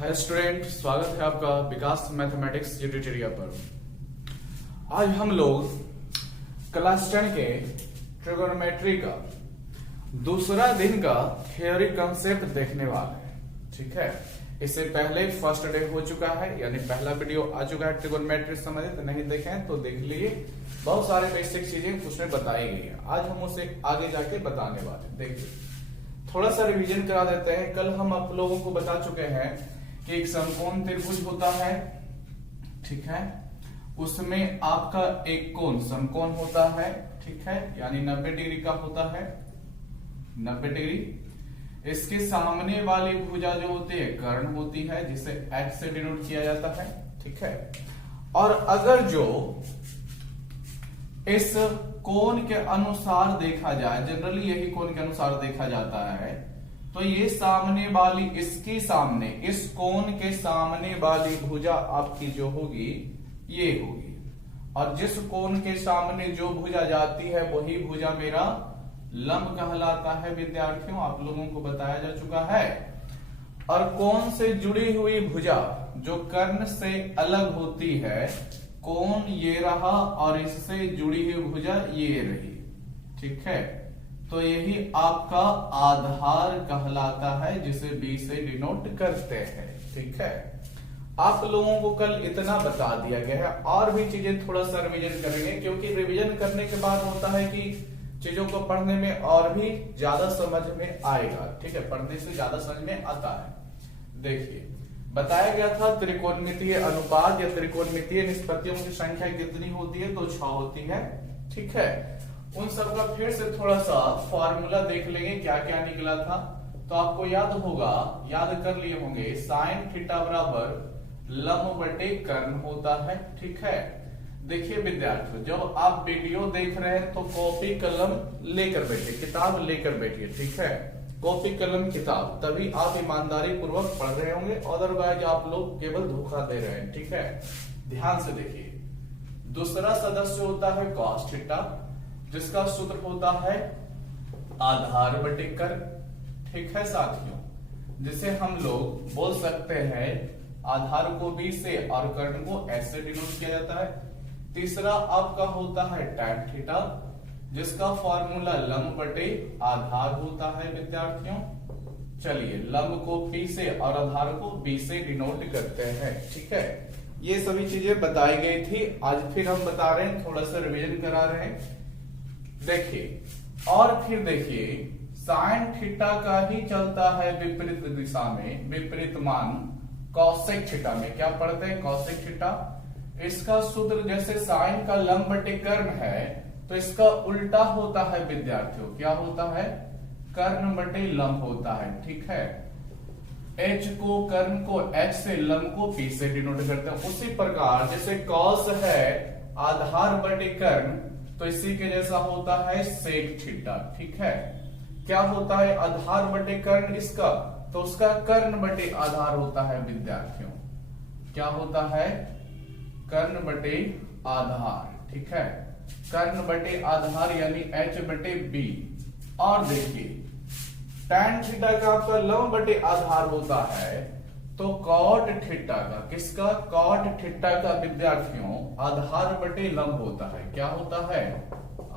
Hi student, स्वागत है आपका विकास मैथमेटिक्स ट्यूटोरियल पर। आज हम लोग क्लास 10 के ट्रिगोनोमेट्री का दूसरा दिन का थ्योरी कंसेप्ट देखने वाले हैं। ठीक है, इससे पहले फर्स्ट डे हो चुका है, यानी पहला वीडियो आ चुका है ट्रिगोनोमेट्री से संबंधित। नहीं देखें तो देख लीजिए, बहुत सारे बेसिक चीजें उसमें बताई गई है। आज हम उसे आगे जाके बताने वाले हैं। देखिए, थोड़ा सा रिवीजन करा देते हैं। कल हम आप लोगों को बता चुके हैं कि एक समकोण त्रिभुज होता है, ठीक है, उसमें आपका एक कोण समकोण होता है, ठीक है, यानी 90 डिग्री का होता है, 90 डिग्री। इसके सामने वाली भुजा जो होती है कर्ण होती है, जिसे H से डिनोट किया जाता है, ठीक है। और अगर जो इस कोण के अनुसार देखा जाए, जनरली यही कोण के अनुसार देखा जाता है, तो ये सामने वाली इसके सामने, इस कोण के सामने वाली भुजा आपकी जो होगी ये होगी, और जिस कोण के सामने जो भुजा जाती है वही भुजा मेरा लंब कहलाता है। विद्यार्थियों, आप लोगों को बताया जा चुका है। और कोण से जुड़ी हुई भुजा जो कर्ण से अलग होती है, कोण ये रहा और इससे जुड़ी हुई भुजा ये रही, ठीक है, तो यही आपका आधार कहलाता है, जिसे B से डिनोट करते हैं, ठीक है। आप लोगों को कल इतना बता दिया गया है, और भी चीजें थोड़ा सा रिवीजन करेंगे, क्योंकि रिवीजन करने के बाद होता है कि चीजों को पढ़ने में और भी ज्यादा समझ में आएगा, ठीक है, पढ़ने से ज्यादा समझ में आता है। देखिए, बताया गया था त्रिकोणमितीय अनुपात या त्रिकोणमितीय निष्पत्तियों की संख्या कितनी होती है, तो 6 होती है, ठीक है। उन सब का फिर से थोड़ा सा फॉर्मूला देख लेंगे, क्या क्या निकला था। तो आपको याद होगा, याद कर लिए होंगे, साइन थीटा बराबर लंब बटे कर्ण होता है, ठीक है। देखिए विद्यार्थियों, जब आप वीडियो देख रहे हैं तो कॉपी कलम लेकर बैठिए, किताब लेकर बैठिए, ठीक है, कॉपी कलम किताब, तभी आप ईमानदारी पूर्वक पढ़ रहे होंगे। अदरवाइज आप लोग केवल धोखा दे रहे हैं, ठीक है। ध्यान से देखिए, दूसरा सदस्य होता है cos थीटा, जिसका सूत्र होता है आधार बटे कर्ण, ठीक है साथियों, जिसे हम लोग बोल सकते हैं आधार को B से और कर्ण को S से डिनोट किया जाता है। तीसरा आपका होता है tan थीटा, जिसका फॉर्मूला लंब बटे आधार होता है। विद्यार्थियों, चलिए लंब को P से और आधार को B से डिनोट करते हैं, ठीक है। ये सभी चीजें बताई गई थी, आज फिर हम बता रहे हैं, थोड़ा सा रिवीजन करा रहे हैं। देखिए, और फिर देखिए, साइन थीटा का ही चलता है विपरीत दिशा में, विपरीत मान कॉसेक थीटा में। क्या पढ़ते हैं? Cosec theta. इसका सूत्र जैसे साइन का लंब बटे कर्ण है, तो इसका उल्टा होता है विद्यार्थियों, क्या होता है? कर्ण बटे लंब होता है, ठीक है। H को कर्ण को H से, लंब को P से डिनोट करते हैं। उसी प्रकार जैसे कॉस है आधार बटे कर्ण, तो इसी के जैसा होता है सेक थीटा, ठीक है। क्या होता है? आधार बटे कर्ण इसका, तो उसका कर्ण बटे आधार होता है विद्यार्थियों। क्या होता है? कर्ण बटे आधार, ठीक है, कर्ण बटे आधार यानी H बटे B। और देखिए, tan थीटा का आपका लंब बटे आधार होता है, तो cot थीटा का, किसका? cot थीटा का विद्यार्थियों आधार बटे लंब होता है। क्या होता है?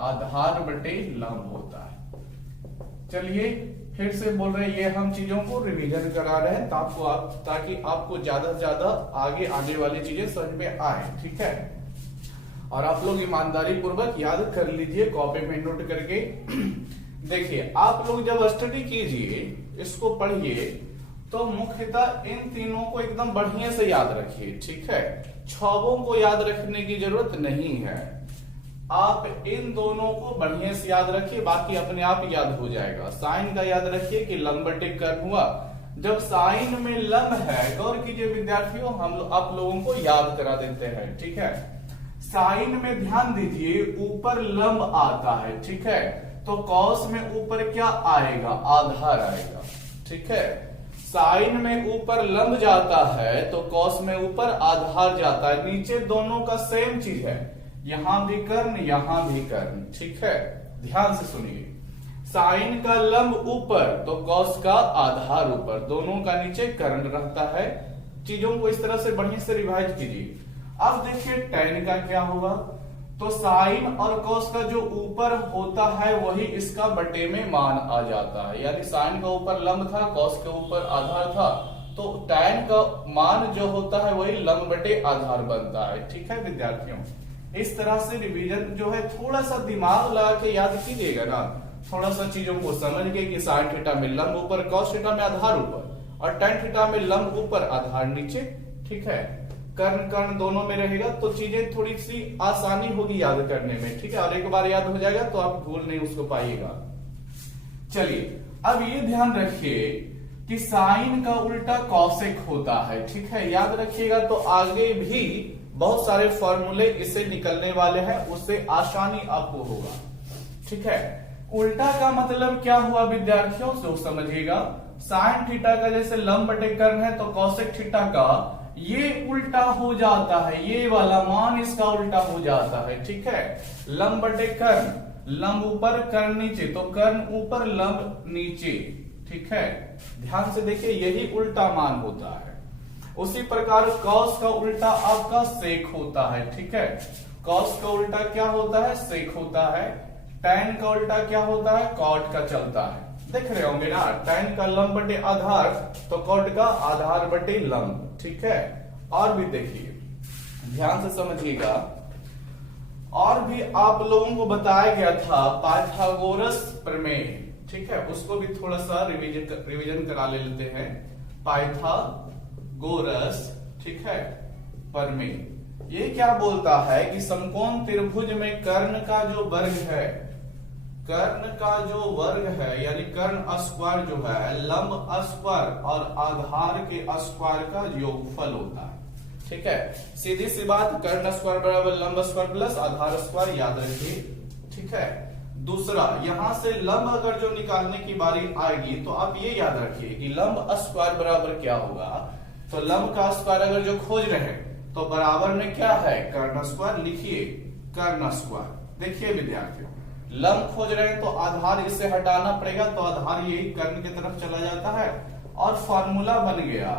आधार बटे लंब होता है। चलिए फिर से बोल रहे हैं, ये हम चीजों को रिवीजन करा रहे हैं ताकि आपको ज्यादा से ज्यादा आगे आने वाली चीजें समझ में आए, ठीक है। और आप लोग ईमानदारी पूर्वक याद कर लीजिए, कॉपी में नोट करके। देखिए, आप लोग जब स्टडी कीजिए, इसको पढ़िए, तो मुख्यतः इन तीनों को एकदम बढ़िया से याद रखिए, ठीक है। छवों को याद रखने की जरूरत नहीं है, आप इन दोनों को बढ़िया से याद रखिए, बाकी अपने आप याद हो जाएगा। साइन का याद रखिए कि लंब बटे कर्ण हुआ। जब साइन में लंब है, गौर कीजिए विद्यार्थियों, आप लोगों को याद करा देते हैं, ठीक है। साइन में ध्यान दीजिए, ऊपर लंब आता है, ठीक है, तो कॉस में ऊपर क्या आएगा? आधार आएगा, ठीक है। साइन में ऊपर लंब जाता है, तो कॉस में ऊपर आधार जाता है। नीचे दोनों का सेम चीज है, यहां भी कर्ण, यहां भी कर्ण, ठीक है। ध्यान से सुनिए, साइन का लंब ऊपर तो कॉस का आधार ऊपर, दोनों का नीचे कर्ण रहता है। चीजों को इस तरह से बढ़िया से रिवाइज कीजिए। अब देखिए tan का क्या होगा, तो साइन और कॉस का जो ऊपर होता है वही इसका बटे में मान आ जाता है, यानी साइन का ऊपर लंब था, कॉस के ऊपर आधार था, तो tan का मान जो होता है वही लंब बटे आधार बनता है। ठीक है विद्यार्थियों, इस तरह से रिवीजन जो है थोड़ा सा दिमाग लगा के याद कीजिएगा ना, थोड़ा सा चीजों को समझ के कि साइन थीटा में लंब ऊपर, कॉस थीटा में आधार ऊपर, और tan थीटा में लंब ऊपर आधार नीचे। ठीक है, कर्ण कर्ण दोनों में रहेगा तो चीजें थोड़ी सी आसानी होगी याद करने में। ठीक है, और एक बार याद हो जाएगा तो आप भूल नहीं उसको पाइएगा। चलिए अब ये ध्यान रखिए कि साइन का उल्टा कॉसेक होता है। ठीक है, याद रखिएगा, तो आगे भी बहुत सारे फॉर्मूले इससे निकलने वाले हैं, उससे आसानी आपको होगा। ठीक है, उल्टा का मतलब क्या हुआ विद्यार्थियों, तो समझिएगा, साइन थीटा का जैसे लंब बटे कर्ण है तो कॉसेक थीटा का ये उल्टा हो जाता है, ये वाला मान इसका उल्टा हो जाता है। ठीक है, लंब बटे कर्ण, लंब ऊपर कर्ण नीचे, तो कर्ण ऊपर लंब नीचे। ठीक है, ध्यान से देखिए यही उल्टा मान होता है। उसी प्रकार कॉस का उल्टा आपका सेक होता है। ठीक है, कॉस का उल्टा क्या होता है, सेक होता है। tan का उल्टा क्या होता है, कॉट का चलता है। देख रहे होंगे ना, tan का लंब बटे आधार तो कॉट का आधार बटे लंब। ठीक है, और भी देखिए, ध्यान से समझिएगा, और भी आप लोगों को बताया गया था पाइथागोरस प्रमेय। ठीक है, उसको भी थोड़ा सा रिवीजन करा लेते हैं। पाइथागोरस, ठीक है, प्रमेय ये क्या बोलता है कि समकोण त्रिभुज में कर्ण का जो वर्ग है, कर्ण का जो वर्ग है यानी कर्ण स्क्वायर जो है लंब स्क्वायर और आधार के स्क्वायर का योगफल होता है। ठीक है, सीधी सी बात, कर्ण स्क्वायर बराबर लंब स्क्वायर प्लस आधार स्क्वायर, याद रखिए। ठीक है, दूसरा, यहां से लंब अगर जो निकालने की बारी आएगी तो आप ये याद रखिए कि लंब स्क्वायर बराबर क्या होगा, तो लंब का स्क्वायर अगर जो खोज रहे हैं तो बराबर में क्या है, कर्ण स्क्वायर, लिखिए कर्ण स्क्वायर। देखिए विद्यार्थियों, लंब खोज रहे हैं तो आधार इससे हटाना पड़ेगा, तो आधार यही कर्ण की तरफ चला जाता है, और फॉर्मूला बन गया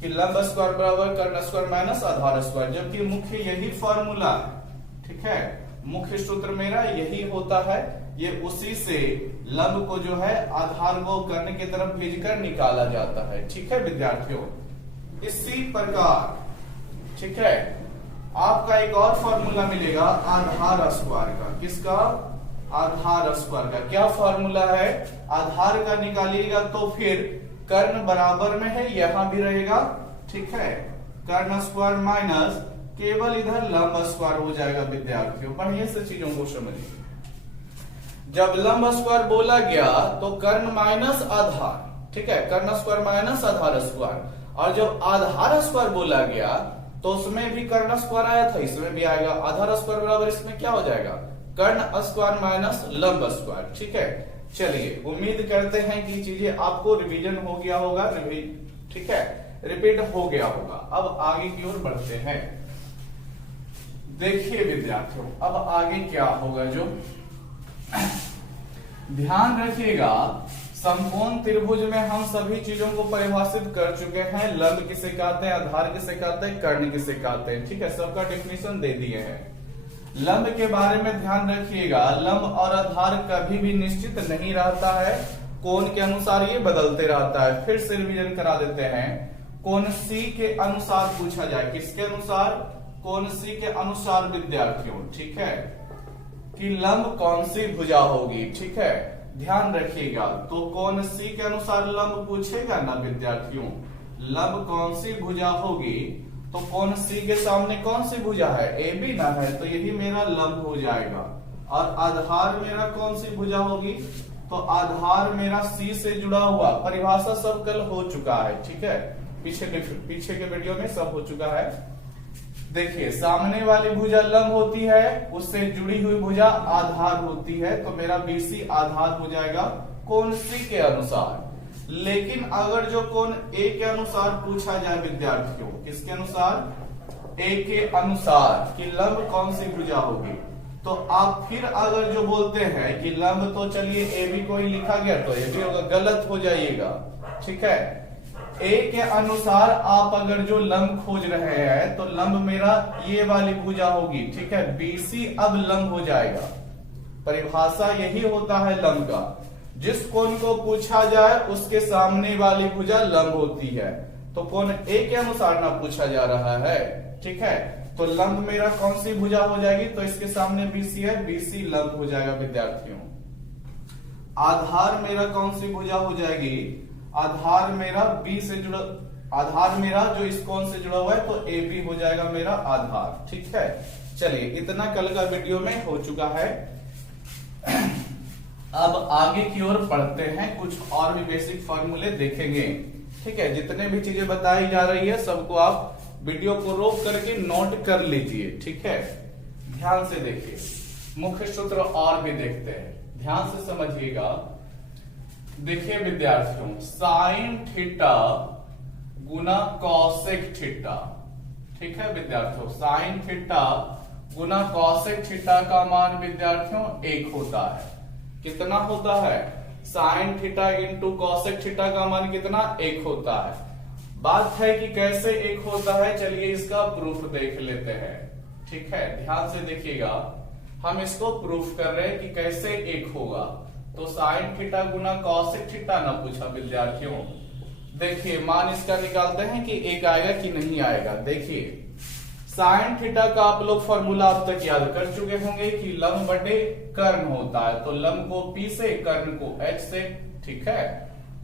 कि लंब स्क्वायर बराबर कर्ण स्क्वायर माइनस आधार स्क्वायर, जबकि मुख्य यही फॉर्मूला है। ठीक है, मुख्य सूत्र मेरा यही होता है, ये उसी से लंब को जो है आधार को कर्ण की तरफ भेजकर निकाला जाता है। ठीक है विद्यार्थियों, इसी प्रकार, ठीक है, आपका एक और फॉर्मूला मिलेगा आधार स्क्वायर का। किसका, आधार स्क्वायर का। क्या फॉर्मूला है, आधार का निकालिएगा तो फिर कर्ण बराबर में है, यहां भी रहेगा। ठीक है, कर्ण स्क्वायर माइनस केवल इधर लंब स्क्वायर हो जाएगा। विद्यार्थियों बढ़िया से चीजों को समझिए, जब लंब स्क्वायर बोला गया तो कर्ण माइनस आधार, ठीक है, कर्ण स्क्वायर माइनस आधार स्क्वायर, और जब आधार स्क्वायर बोला गया तो उसमें भी कर्ण स्क्वायर आया था, इसमें भी आएगा। आधार स्क्वायर बराबर इसमें क्या हो जाएगा, कर्ण स्क्वायर माइनस लंब स्क्वायर। ठीक है, चलिए उम्मीद करते हैं कि चीजें आपको रिवीजन हो गया होगा, ठीक है, रिपीट हो गया होगा। अब आगे की ओर बढ़ते हैं। देखिए विद्यार्थियों, अब आगे क्या होगा, जो ध्यान रखिएगा, समकोण त्रिभुज में हम सभी चीजों को परिभाषित कर चुके हैं। लंब किसे कहते हैं, आधार किसे कहते हैं, कर्ण किसे कहते हैं। ठीक है, सबका डेफिनेशन दे दिए हैं। लंब के बारे में ध्यान रखिएगा, लंब और आधार कभी भी निश्चित नहीं रहता है, कोण के अनुसार ये बदलते रहता है। फिर से रिवीजन करा देते हैं, कोण सी के अनुसार पूछा जाए, किसके अनुसार, कोण सी के अनुसार विद्यार्थियों। ठीक है, कि लंब कौन सी भुजा होगी। ठीक है, ध्यान रखिएगा, तो कोण सी के अनुसार लंब पूछेगा ना विद्यार्थियों, लंब कौन सी भुजा होगी, तो कोण सी के सामने कौन सी भुजा है, ए बी ना है, तो यही मेरा लंब हो जाएगा। और आधार मेरा कौन सी भुजा होगी, तो आधार मेरा सी से जुड़ा हुआ, परिभाषा सब कल हो चुका है। ठीक है, पीछे के वीडियो में सब हो चुका है। देखिए, सामने वाली भुजा लंब होती है, उससे जुड़ी हुई भुजा आधार होती है, तो मेरा बीसी आधार हो जाएगा कोण सी के अनुसार। लेकिन अगर जो कोण ए के अनुसार पूछा जाए विद्यार्थियों, किसके अनुसार, ए के अनुसार, कि लंब कौन सी भुजा होगी, तो आप फिर अगर जो बोलते हैं कि लंब तो चलिए ए बी को ही लिखा गया तो ए बी होगा, गलत हो जाइएगा। ठीक है, ए के अनुसार आप अगर जो लंब खोज रहे हैं तो लंब मेरा ये वाली भुजा होगी, ठीक है। बीसी अब लंब हो जाएगा। परिभाषा यही होता है लंब का, जिस कोण को पूछा जाए उसके सामने वाली भुजा लंब होती है। तो कोण ए के अनुसार ना पूछा जा रहा है, ठीक है। तो लंब मेरा कौन सी भुजा हो जाएगी, तो इसके सामने बीसी है, बीसी लंब हो जाएगा विद्यार्थियों। आधार मेरा कौन सी भुजा हो जाएगी, आधार मेरा बी से जुड़ा, आधार मेरा जो इस कोण से जुड़ा हुआ है तो ए बी हो जाएगा मेरा आधार, ठीक है। चलिए इतना कल का वीडियो में हो चुका है। अब आगे की ओर पढ़ते हैं, कुछ और भी बेसिक फॉर्मूले देखेंगे, ठीक है। जितने भी चीजें बताई जा रही है सबको आप वीडियो को रोक करके नोट कर लीजिए, ठीक है। ध्यान से देखिए, मुख्य सूत्र और भी देखते हैं, ध्यान से समझिएगा। देखिए विद्यार्थियों, साइन थीटा गुना कॉसेक थीटा, ठीक है विद्यार्थियों। साइन थीटा गुना कॉसेक थीटा का मान विद्यार्थियों 1 होता है। कितना होता है, sine theta into cosec theta का मान कितना, 1 होता है। बात है कि कैसे 1 होता है, चलिए इसका प्रूफ देख लेते हैं, ठीक है। ध्यान से देखिएगा, हम इसको प्रूफ कर रहे हैं कि कैसे 1 होगा। तो साइन थीटा गुना कॉसेक थीटा ना पूछा विद्यार्थियों। देखिए मान इसका निकालते हैं कि 1 आएगा कि नहीं आएगा। देखिए साइन थीटा का आप लोग फॉर्मूला अब तक याद कर चुके होंगे कि लंब बटे कर्ण होता है। तो लंब को P से, कर्ण को H से, ठीक है।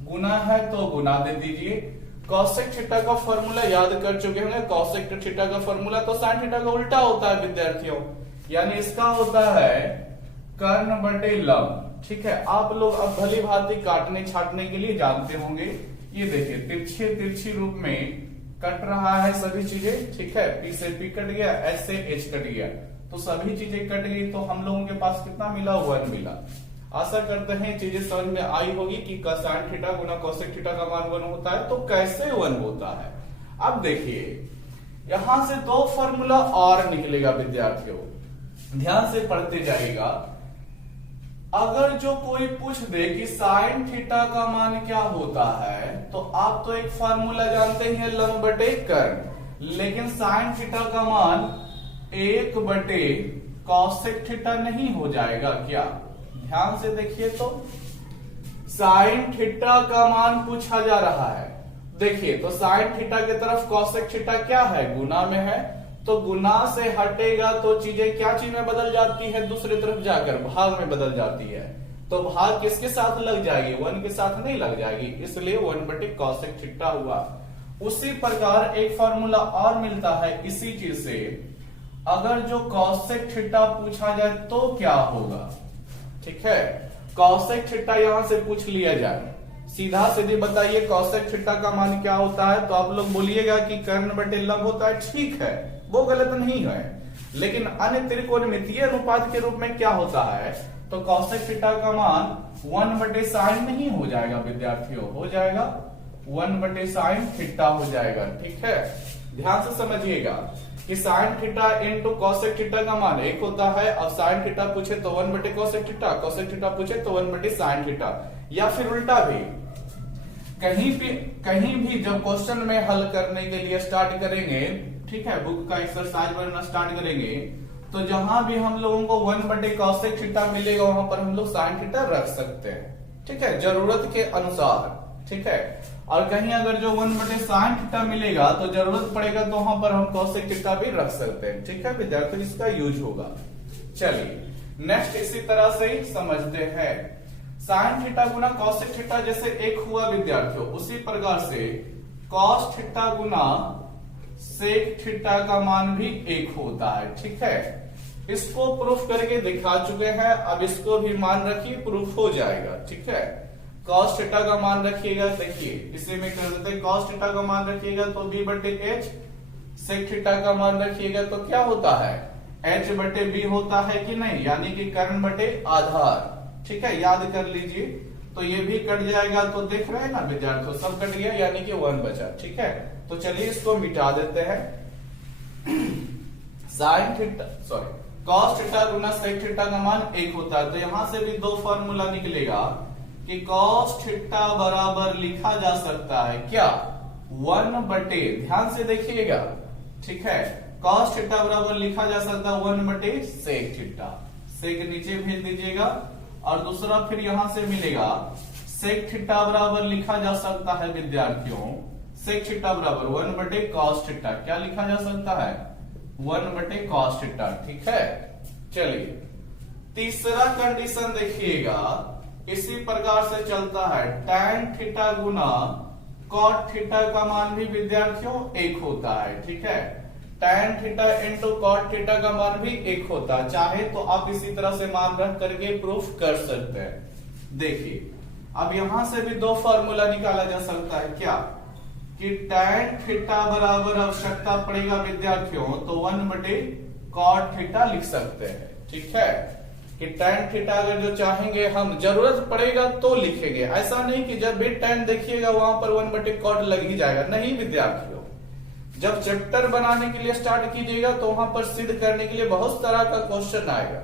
गुना है तो गुना दे दीजिए। कॉसेक थीटा का फॉर्मूला याद कर चुके होंगे, कॉसेक थीटा का फॉर्मूला तो साइन थीटा का उल्टा होता है विद्यार्थियों, यानी इसका होता है कर्ण बटे लंब, ठीक है। आप लोग अब भली भांति काटने छाटने के लिए जानते होंगे। ये देखिए तिरछे तिरछी रूप में कट रहा है सभी चीजें, ठीक है। P से P कट गया, H से H कट गया, तो सभी चीजें कट गई। तो हम लोगों के पास कितना मिला, 1 मिला। आशा करते हैं चीजें समझ में आई होगी कि साइन थीटा गुना कॉसेक थीटा का मान 1 होता है। तो कैसे 1 होता है, अब देखिए यहां से 2 फॉर्मूला और निकलेगा विद्यार्थियों, ध्यान से पढ़ते जाइएगा। अगर जो कोई पूछ दे कि साइन थीटा का मान क्या होता है, तो आप तो एक फार्मूला जानते हैं लंब बटे कर्ण, लेकिन साइन थीटा का मान 1 बटे कॉसेक थीटा नहीं हो जाएगा क्या। ध्यान से देखिए, तो साइन थीटा का मान पूछा जा रहा है। देखिए तो साइन थीटा की तरफ कॉसेक थीटा क्या है, गुना में है, तो गुना से हटेगा तो चीजें क्या चीज में बदल जाती है, दूसरी तरफ जाकर भाग में बदल जाती है। तो भाग किसके साथ लग जाएगी, 1 के साथ नहीं लग जाएगी, इसलिए 1 बटे कॉसेक थीटा हुआ। उसी प्रकार एक फॉर्मूला और मिलता है इसी चीज से, अगर जो कॉसेक थीटा पूछा जाए तो क्या होगा, ठीक है। कॉसेक थीटा यहां से पूछ लिया जाए, सीधा सीधी बताइए कॉसेक थीटा का मान क्या होता है, तो आप लोग बोलिएगा कि कर्ण बटे लंब होता है, ठीक है, वो गलत नहीं है। लेकिन अन्य त्रिकोणमितीय अनुपात के रूप में क्या होता है, तो कॉसेक थीटा का मान 1 बटे साइन नहीं हो जाएगा विद्यार्थियों, हो जाएगा 1 बटे साइन थीटा हो जाएगा, ठीक है। ध्यान से समझिएगा कि sine theta into cosec theta का मान 1 होता है। अब साइन थीटा पूछे तो 1 बटे कॉसेक थीटा, कॉसेक थीटा पूछे तो 1 बटे साइन थीटा, या फिर उल्टा भी कहीं भी जब क्वेश्चन में हल करने के लिए स्टार्ट करेंगे, ठीक है, बुक का एक्सरसाइज बनना स्टार्ट करेंगे, तो जहां भी हम लोगों को 1 बटे कॉसेक थीटा मिलेगा वहां पर हम लोग साइन थीटा रख सकते हैं, ठीक है, जरूरत के अनुसार, ठीक है। और कहीं अगर जो 1 बटे साइन थीटा मिलेगा तो जरूरत पड़ेगा तो वहां पर हम कॉसेक थीटा भी रख सकते हैं, ठीक है विद्यार्थी, इसका यूज होगा। चलिए नेक्स्ट इसी तरह से ही समझते हैं, साइन थीटा गुना कॉसेक थीटा जैसे 1 हुआ विद्यार्थियों, उसी प्रकार से कॉस थीटा गुना सेक थीटा का मान भी 1 होता है, ठीक है। इसको प्रूफ करके दिखा चुके हैं, अब इसको भी मान रखिए, प्रूफ हो जाएगा, ठीक है। कॉस थीटा का मान रखिएगा, देखिए इसे में कर देते हैं, कॉस थीटा का मान रखिएगा तो b बटे h, सेक थीटा का मान रखिएगा तो क्या होता है, h बटे b होता है कि नहीं, यानी कि कर्ण बटे आधार, ठीक है, याद कर लीजिए। तो ये भी कट जाएगा, तो देख रहे हैं ना विद्यार्थियों, सब कट गया यानी कि 1 बचा, ठीक है। तो चलिए इसको मिटा देते हैं। साइन थीटा कॉस थीटा गुना सेक थीटा का मान 1 होता है, तो यहां से भी 2 फॉर्मूला निकलेगा कि cos थीटा बराबर लिखा जा सकता है क्या 1 बटे, ध्यान से देखिएगा, ठीक है, cos थीटा बराबर लिखा जा सकता है 1 बटे sec थीटा, sec नीचे भेज दीजिएगा, और दूसरा फिर यहां से मिलेगा sec थीटा बराबर लिखा जा सकता है विद्यार्थियों, sec थीटा बराबर 1 बटे cos थीटा, क्या लिखा जा सकता है 1 बटे cos थीटा, ठीक है। चलिए तीसरा कंडीशन देखिएगा, इसी प्रकार से चलता है, tan थीटा गुना cot थीटा का मान भी विद्यार्थियों 1 होता है, ठीक है, tan theta into cot theta का मान भी 1 होता है, चाहे तो आप इसी तरह से मान रख करके प्रूफ कर सकते हैं। देखिए अब यहां से भी दो फॉर्मूला निकाला जा सकता है, क्या कि tan थीटा बराबर आवश्यकता पड़ेगा विद्यार्थियों तो 1 बटे cot थीटा लिख सकते हैं, ठीक है, कि tan थीटा अगर जो चाहेंगे हम जरूरत पड़ेगा तो लिखेंगे, ऐसा नहीं कि जब भी tan देखिएगा वहां पर 1 बटे cot लग ही जाएगा, नहीं विद्यार्थियों, जब चैप्टर बनाने के लिए स्टार्ट कीजिएगा तो वहां पर सिद्ध करने के लिए बहुत तरह का क्वेश्चन आएगा,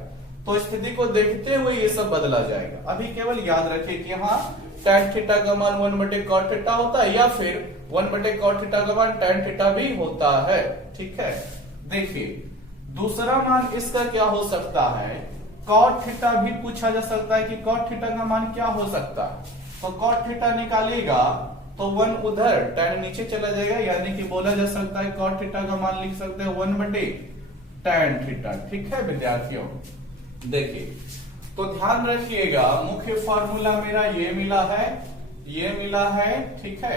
तो स्थिति को देखते हुए ये सब बदला जाएगा। अभी केवल याद रखिए कि यहाँ tan थीटा का मान 1 बटे cot थीटा होता है, या फिर 1 बटे cot थीटा का मान tan थीटा भी होता है, ठीक है। देखिए दूसरा मान इसका क्या हो सकता है, cot थीटा भी पूछा जा सकता है कि cot थीटा का मान क्या हो सकता है, तो cot थीटा निकालिएगा तो 1 उधर tan नीचे चला जाएगा, यानी कि बोला जा सकता है cot थीटा का मान लिख सकते हैं 1 बटे tan थीटा, ठीक है विद्यार्थियों। देखिए तो ध्यान रखिएगा, मुख्य फार्मूला मेरा ये मिला है, ये मिला है, ठीक है,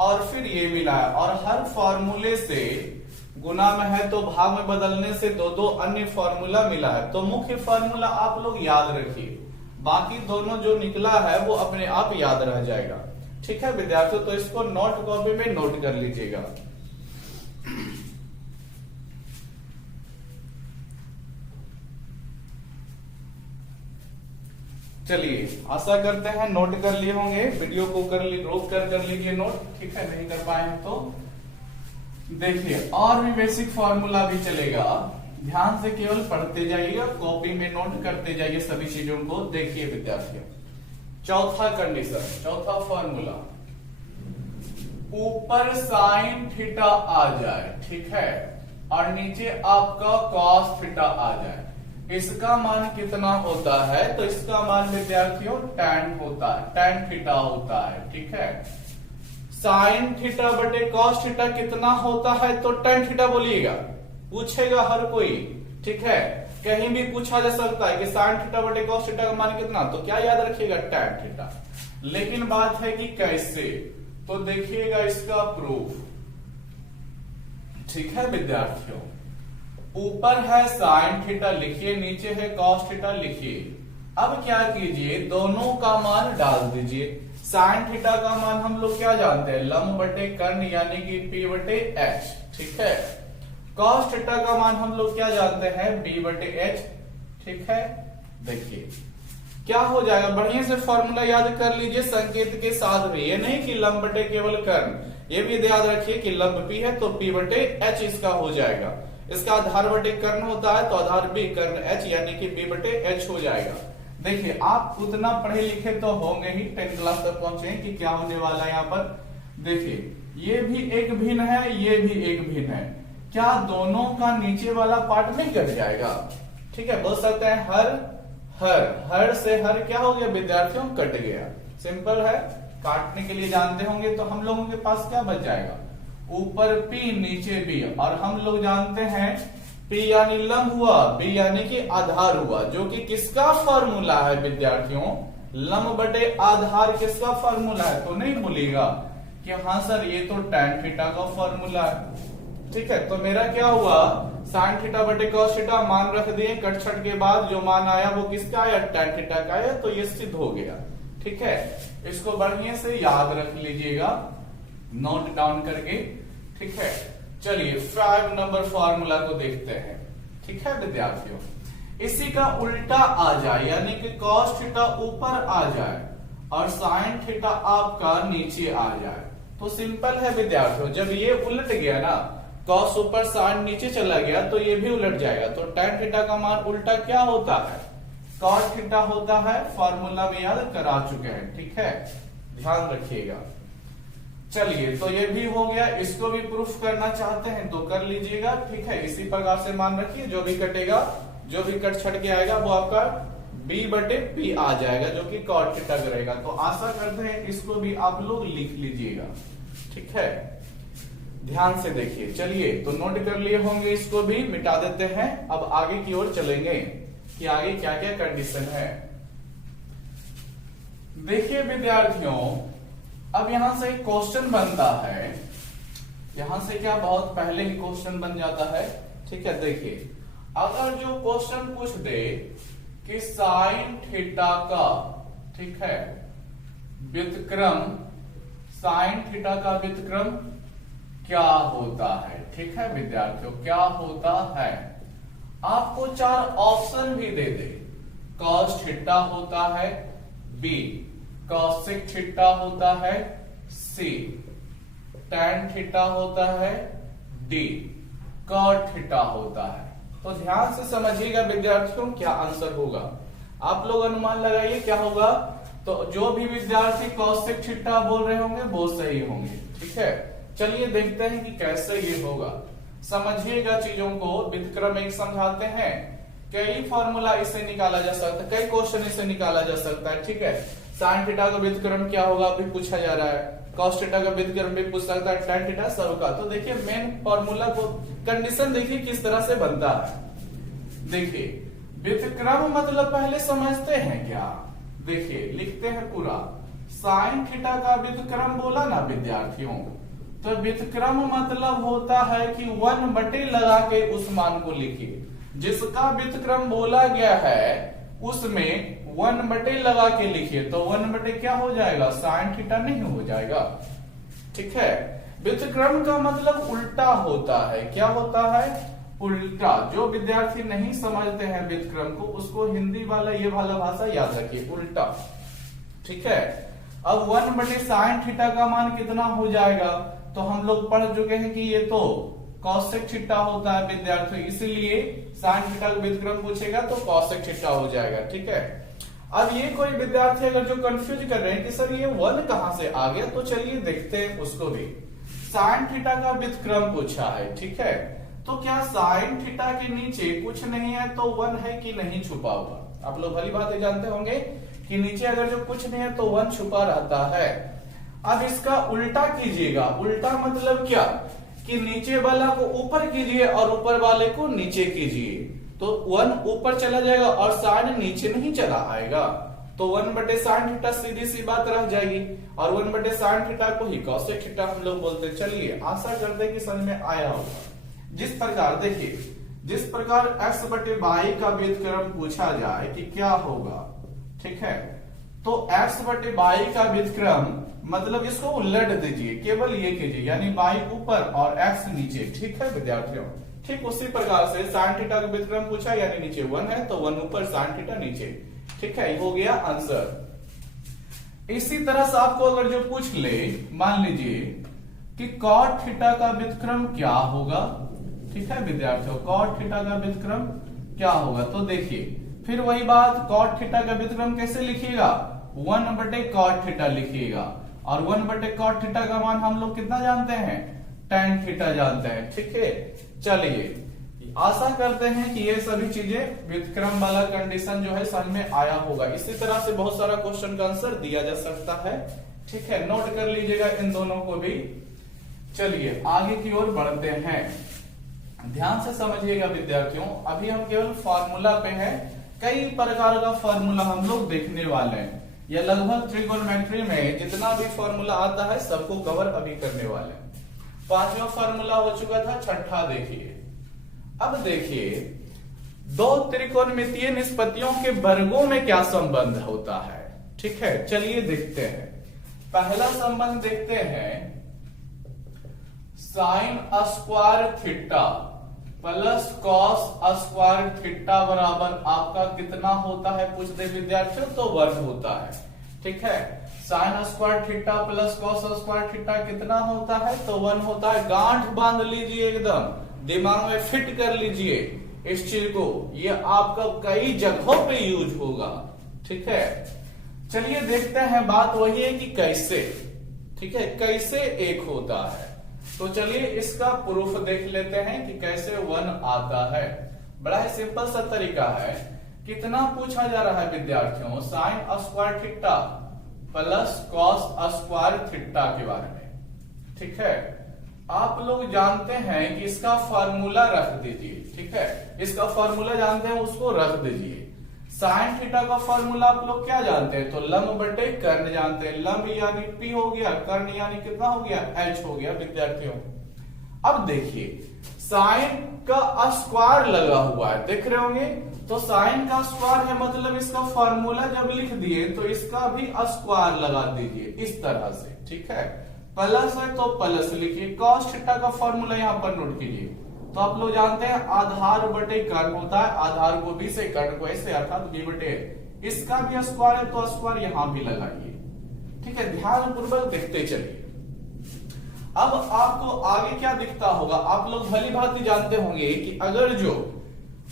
और फिर ये मिला है, और हर फार्मूले से गुना में है तो भाग में बदलने से दो दो अन्य फार्मूला मिला है, तो मुख्य फार्मूला आप लोग याद रखिए, बाकी दोनों जो निकला है वो अपने आप याद रह जाएगा, ठीक है विद्यार्थियों। तो इसको नोट कॉपी में नोट कर लीजिएगा। चलिए आशा करते हैं नोट कर लिए होंगे, वीडियो को रोक कर लीजिए नोट, ठीक है, नहीं कर पाए तो देखिए और भी बेसिक फार्मूला भी चलेगा, ध्यान से केवल पढ़ते जाइएगा, कॉपी में नोट करते जाइए सभी चीजों को। देखिए विद्यार्थियों चौथा कंडीशन, चौथा फार्मूला, ऊपर साइन थीटा आ जाए, ठीक है, और नीचे आपका कॉस थीटा आ जाए, इसका मान कितना होता है, तो इसका मान विद्यार्थियों tan होता है, tan थीटा होता है, ठीक है। साइन थीटा बटे कॉस थीटा कितना होता है, तो tan थीटा बोलिएगा, पूछेगा हर कोई, ठीक है, कहीं भी पूछा जा सकता है कि साइन थीटा बटे कॉस थीटा का मान कितना, तो क्या याद रखिएगा tan थीटा। लेकिन बात है कि कैसे, तो देखिएगा इसका प्रूफ, ठीक है विद्यार्थियों, ऊपर है साइन थीटा लिखिए, नीचे है कॉस थीटा लिखिए। अब क्या कीजिए, दोनों का मान डाल दीजिए। साइन थीटा का मान हम लोग क्या जानते हैं, लंब बटे कर्ण यानी कि P बटे H, ठीक है। कॉस थीटा का मान हम लोग क्या जानते हैं, B बटे H, ठीक है। देखिए क्या हो जाएगा, बढ़िया से फॉर्मूला याद कर लीजिए संकेत के साथ भी, ये नहीं कि लंब बटे केवल कर्ण, ये भी याद रखिए कि लंब P है तो P बटे H इसका हो जाएगा, इसका आधार बटे कर्ण होता है तो आधार B कर्ण H यानी कि B बटे H हो जाएगा। देखिए आप उतना पढ़े लिखे तो होंगे ही, 10th क्लास तक पहुंचे कि क्या होने वाला है यहाँ पर। देखिए ये भी एक भिन्न है, ये भी एक भिन्न है, क्या दोनों का नीचे वाला पार्ट नहीं कट जाएगा, ठीक है, बोल सकते हैं हर से हर क्या हो गया विद्यार्थियों, कट गया, सिंपल है, काटने के लिए जानते होंगे तो हम लोगों के पास क्या बच जाएगा, ऊपर P नीचे B, और हम लोग जानते हैं P यानी लंब हुआ, B यानी कि आधार हुआ, जो कि किसका फॉर्मूला है विद्यार्थियों, लंब बटे आधार किसका फॉर्मूला है, तो नहीं भूलिएगा कि हाँ सर ये तो tan थीटा का फॉर्मूला है, ठीक है। तो मेरा क्या हुआ, साइन थीटा बटे कॉस थीटा मान रख दिए, कट छट के बाद जो मान आया वो किसका आया, tan थीटा का आया, तो ये सिद्ध हो गया, ठीक है। इसको बढ़िया से याद रख लीजिएगा नोट डाउन करके, ठीक है। चलिए 5 नंबर फॉर्मूला को देखते हैं, ठीक है विद्यार्थियों। इसी का उल्टा आ जाए, यानी कि कॉस थीटा ऊपर आ जाए और साइन थीटा आपका नीचे आ जाए, तो सिंपल है विद्यार्थियों, जब ये उलट गया ना, कॉस ऊपर साइन नीचे चला गया तो ये भी उलट जाएगा, तो tan थीटा का मान उल्टा क्या होता है, कॉट थीटा होता है, फॉर्मूला में याद करा चुके हैं, ठीक है, ध्यान रखिएगा। चलिए तो ये भी हो गया, इसको भी प्रूफ करना चाहते हैं तो कर लीजिएगा, ठीक है। इसी प्रकार से मान रखिए, जो भी कटेगा, जो भी कट छट के आएगा वो आपका b/p आ जाएगा, जो कि कॉट थीटा रहेगा। तो आशा करते हैं इसको भी आप लोग लिख लीजिएगा, ठीक है, ध्यान से देखिए। चलिए तो नोट कर लिए होंगे, इसको भी मिटा देते हैं। अब आगे की ओर चलेंगे कि आगे क्या क्या कंडीशन है। देखिए विद्यार्थियों, अब यहां से एक क्वेश्चन बनता है, यहां से क्या बहुत पहले ही क्वेश्चन बन जाता है, ठीक है। देखिए अगर जो क्वेश्चन पूछ दे कि साइन थीटा का, ठीक है, व्युत्क्रम, साइन थीटा का व्युत्क्रम क्या होता है, ठीक है विद्यार्थियों, क्या होता है। आपको 4 ऑप्शन भी दे दे, कॉस थीटा होता है, बी कॉसेक थीटा होता है, सी टैन थीटा होता है, डी कॉट थीटा होता है। तो ध्यान से समझिएगा विद्यार्थियों क्या आंसर होगा, आप लोग अनुमान लगाइए क्या होगा। तो जो भी विद्यार्थी कॉसेक थीटा बोल रहे होंगे वो सही होंगे, ठीक है। चलिए देखते हैं कि कैसे ये होगा, समझिएगा चीजों को। व्युत्क्रम एक समझाते हैं, कई फॉर्मूला इससे निकाला जा सकता है, कई क्वेश्चन इससे निकाला जा सकता है, ठीक है। साइन थीटा का व्युत्क्रम क्या होगा अभी पूछा जा रहा है, कॉस थीटा का व्युत्क्रम भी पूछ सकता है, टैन थीटा सब का। तो देखिए मेन फॉर्मूला को, कंडीशन देखिए किस तरह से बनता है। देखिए व्युत्क्रम मतलब पहले समझते हैं क्या, देखिए लिखते हैं पूरा। साइन थीटा का व्युत्क्रम बोला ना विद्यार्थियों, तो व्युत्क्रम मतलब होता है कि 1/, लगा के उस मान को लिखिए। जिसका व्युत्क्रम बोला गया है उसमें 1/, लगा के लिखिए, तो 1/, क्या हो जाएगा, साइन थीटा नहीं हो जाएगा, ठीक है। व्युत्क्रम का मतलब उल्टा होता है, क्या होता है, उल्टा। जो विद्यार्थी नहीं समझते हैं व्युत्क्रम को, उसको हिंदी वाला ये वाला भाषा याद रखिए, उल्टा, ठीक है। अब 1/, साइन थीटा का मान कितना हो जाएगा, तो हम लोग पढ़ चुके हैं कि ये तो कॉसेक थीटा होता है विद्यार्थी, इसलिए साइन थीटा का व्युत्क्रम पूछेगा तो कॉसेक थीटा हो जाएगा, ठीक है। अब ये कोई विद्यार्थी अगर जो कंफ्यूज कर रहे हैं कि सर ये 1 कहां से आ गया, तो चलिए देखते हैं उसको भी। साइन थीटा का व्युत्क्रम पूछा है, ठीक है, तो क्या साइन थीटा के नीचे कुछ नहीं है तो 1 है कि नहीं छुपा हुआ। आप लोग भली बात जानते होंगे कि नीचे अगर जो कुछ नहीं है तो 1 छुपा रहता है। अब इसका उल्टा कीजिएगा, उल्टा मतलब क्या कि नीचे वाला को ऊपर कीजिए और ऊपर वाले को नीचे कीजिए, तो 1 ऊपर चला जाएगा और साइन नीचे नहीं चला आएगा, तो 1/, साइन थीटा सीधी सी बात रह जाएगी, और 1/, साइन थीटा को ही कॉसेक थीटा हम लोग बोलते हैं। चलिए आशा करते हैं कि समझ में आया होगा। जिस प्रकार देखिए, जिस प्रकार x/y का व्युत्क्रम पूछा जाए कि क्या होगा, ठीक है, तो x/y का व्युत्क्रम मतलब इसको उलट दीजिए, केवल ये कीजिए, यानी y ऊपर और x नीचे, ठीक है विद्यार्थियों। ठीक उसी प्रकार से साइन थीटा का व्युत्क्रम पूछा, यानी नीचे 1 है तो 1 ऊपर, साइन थीटा नीचे, ठीक है, हो गया आंसर। इसी तरह से आपको अगर जो पूछ ले, मान लीजिए कि कॉट थीटा का व्युत्क्रम क्या होगा, ठीक है विद्यार्थियों, कॉट थीटा का व्युत्क्रम क्या होगा, तो देखिए फिर वही बात, कॉट थीटा का व्युत्क्रम कैसे लिखिएगा, 1/, कॉट थीटा लिखिएगा, और 1/, कॉट थीटा का मान हम लोग कितना जानते हैं, टैन थीटा जानते हैं, ठीक है। चलिए आशा करते हैं कि ये सभी चीजें व्युत्क्रम वाला कंडीशन जो है समझ में आया होगा। इसी तरह से बहुत सारा क्वेश्चन का आंसर दिया जा सकता है, ठीक है, नोट कर लीजिएगा इन दोनों को भी। चलिए आगे की ओर बढ़ते हैं, ध्यान से समझिएगा विद्यार्थियों। अभी हम केवल फॉर्मूला पे हैं, कई प्रकार का फॉर्मूला हम लोग देखने वाले हैं। यह लगभग ट्रिगोनोमेट्री में जितना भी फॉर्मूला आता है सबको कवर अभी करने वाले हैं। 5वां फॉर्मूला हो चुका था, 6ठा देखिए। अब देखिए दो त्रिकोणमितीय निष्पत्तियों के वर्गों में क्या संबंध होता है, ठीक है, चलिए देखते हैं। पहला संबंध देखते हैं, sine square theta plus cos square theta बराबर आपका कितना होता है पूछ दे विद्यार्थियों, तो 1 होता है, ठीक है। Sine square theta plus cos square theta कितना होता है, तो 1 होता है। गांठ बांध लीजिए, एकदम दिमाग में फिट कर लीजिए, इस चीज को, ये आपका कई जगहों पे यूज होगा, ठीक है। चलिए देखते हैं, बात वही है कि कैसे, ठीक है, कैसे एक होता है। तो चलिए इसका प्रूफ देख लेते हैं कि कैसे 1 आता है। बड़ा ही सिंपल सा तरीका है। कितना पूछा जा रहा है विद्यार्थियों, sine square theta plus cos square theta के बारे में, ठीक है। आप लोग जानते हैं कि इसका फॉर्मूला रख दीजिए, ठीक है, इसका फॉर्मूला जानते हैं उसको रख दीजिए। साइन थीटा का फॉर्मूला आप लोग क्या जानते हैं, तो लंब बटे कर्ण जानते हैं। लंब यानी पी हो गया, कर्ण यानी कितना हो गया, एच हो गया विद्यार्थियों। अब देखिए साइन का स्क्वायर लगा हुआ है, देख रहे होंगे, तो साइन का स्क्वायर है, मतलब इसका फॉर्मूला जब लिख दिए तो इसका भी स्क्वायर लगा दीजिए इस तरह से, ठीक है। प्लस है तो प्लस लिखिए। कॉस थीटा का फॉर्मूला यहां पर नोट कीजिए। तो आप लोग जानते हैं आधार बटे कर्ण होता है, आधार को बी से कर्ण को ऐसे, अर्थात बी बटे, इसका भी स्क्वायर है तो स्क्वायर यहां भी लगाइए, ठीक है। ध्यानपूर्वक देखते चलिए। अब आपको आगे क्या दिखता होगा, आप लोग भली भांति जानते होंगे कि अगर जो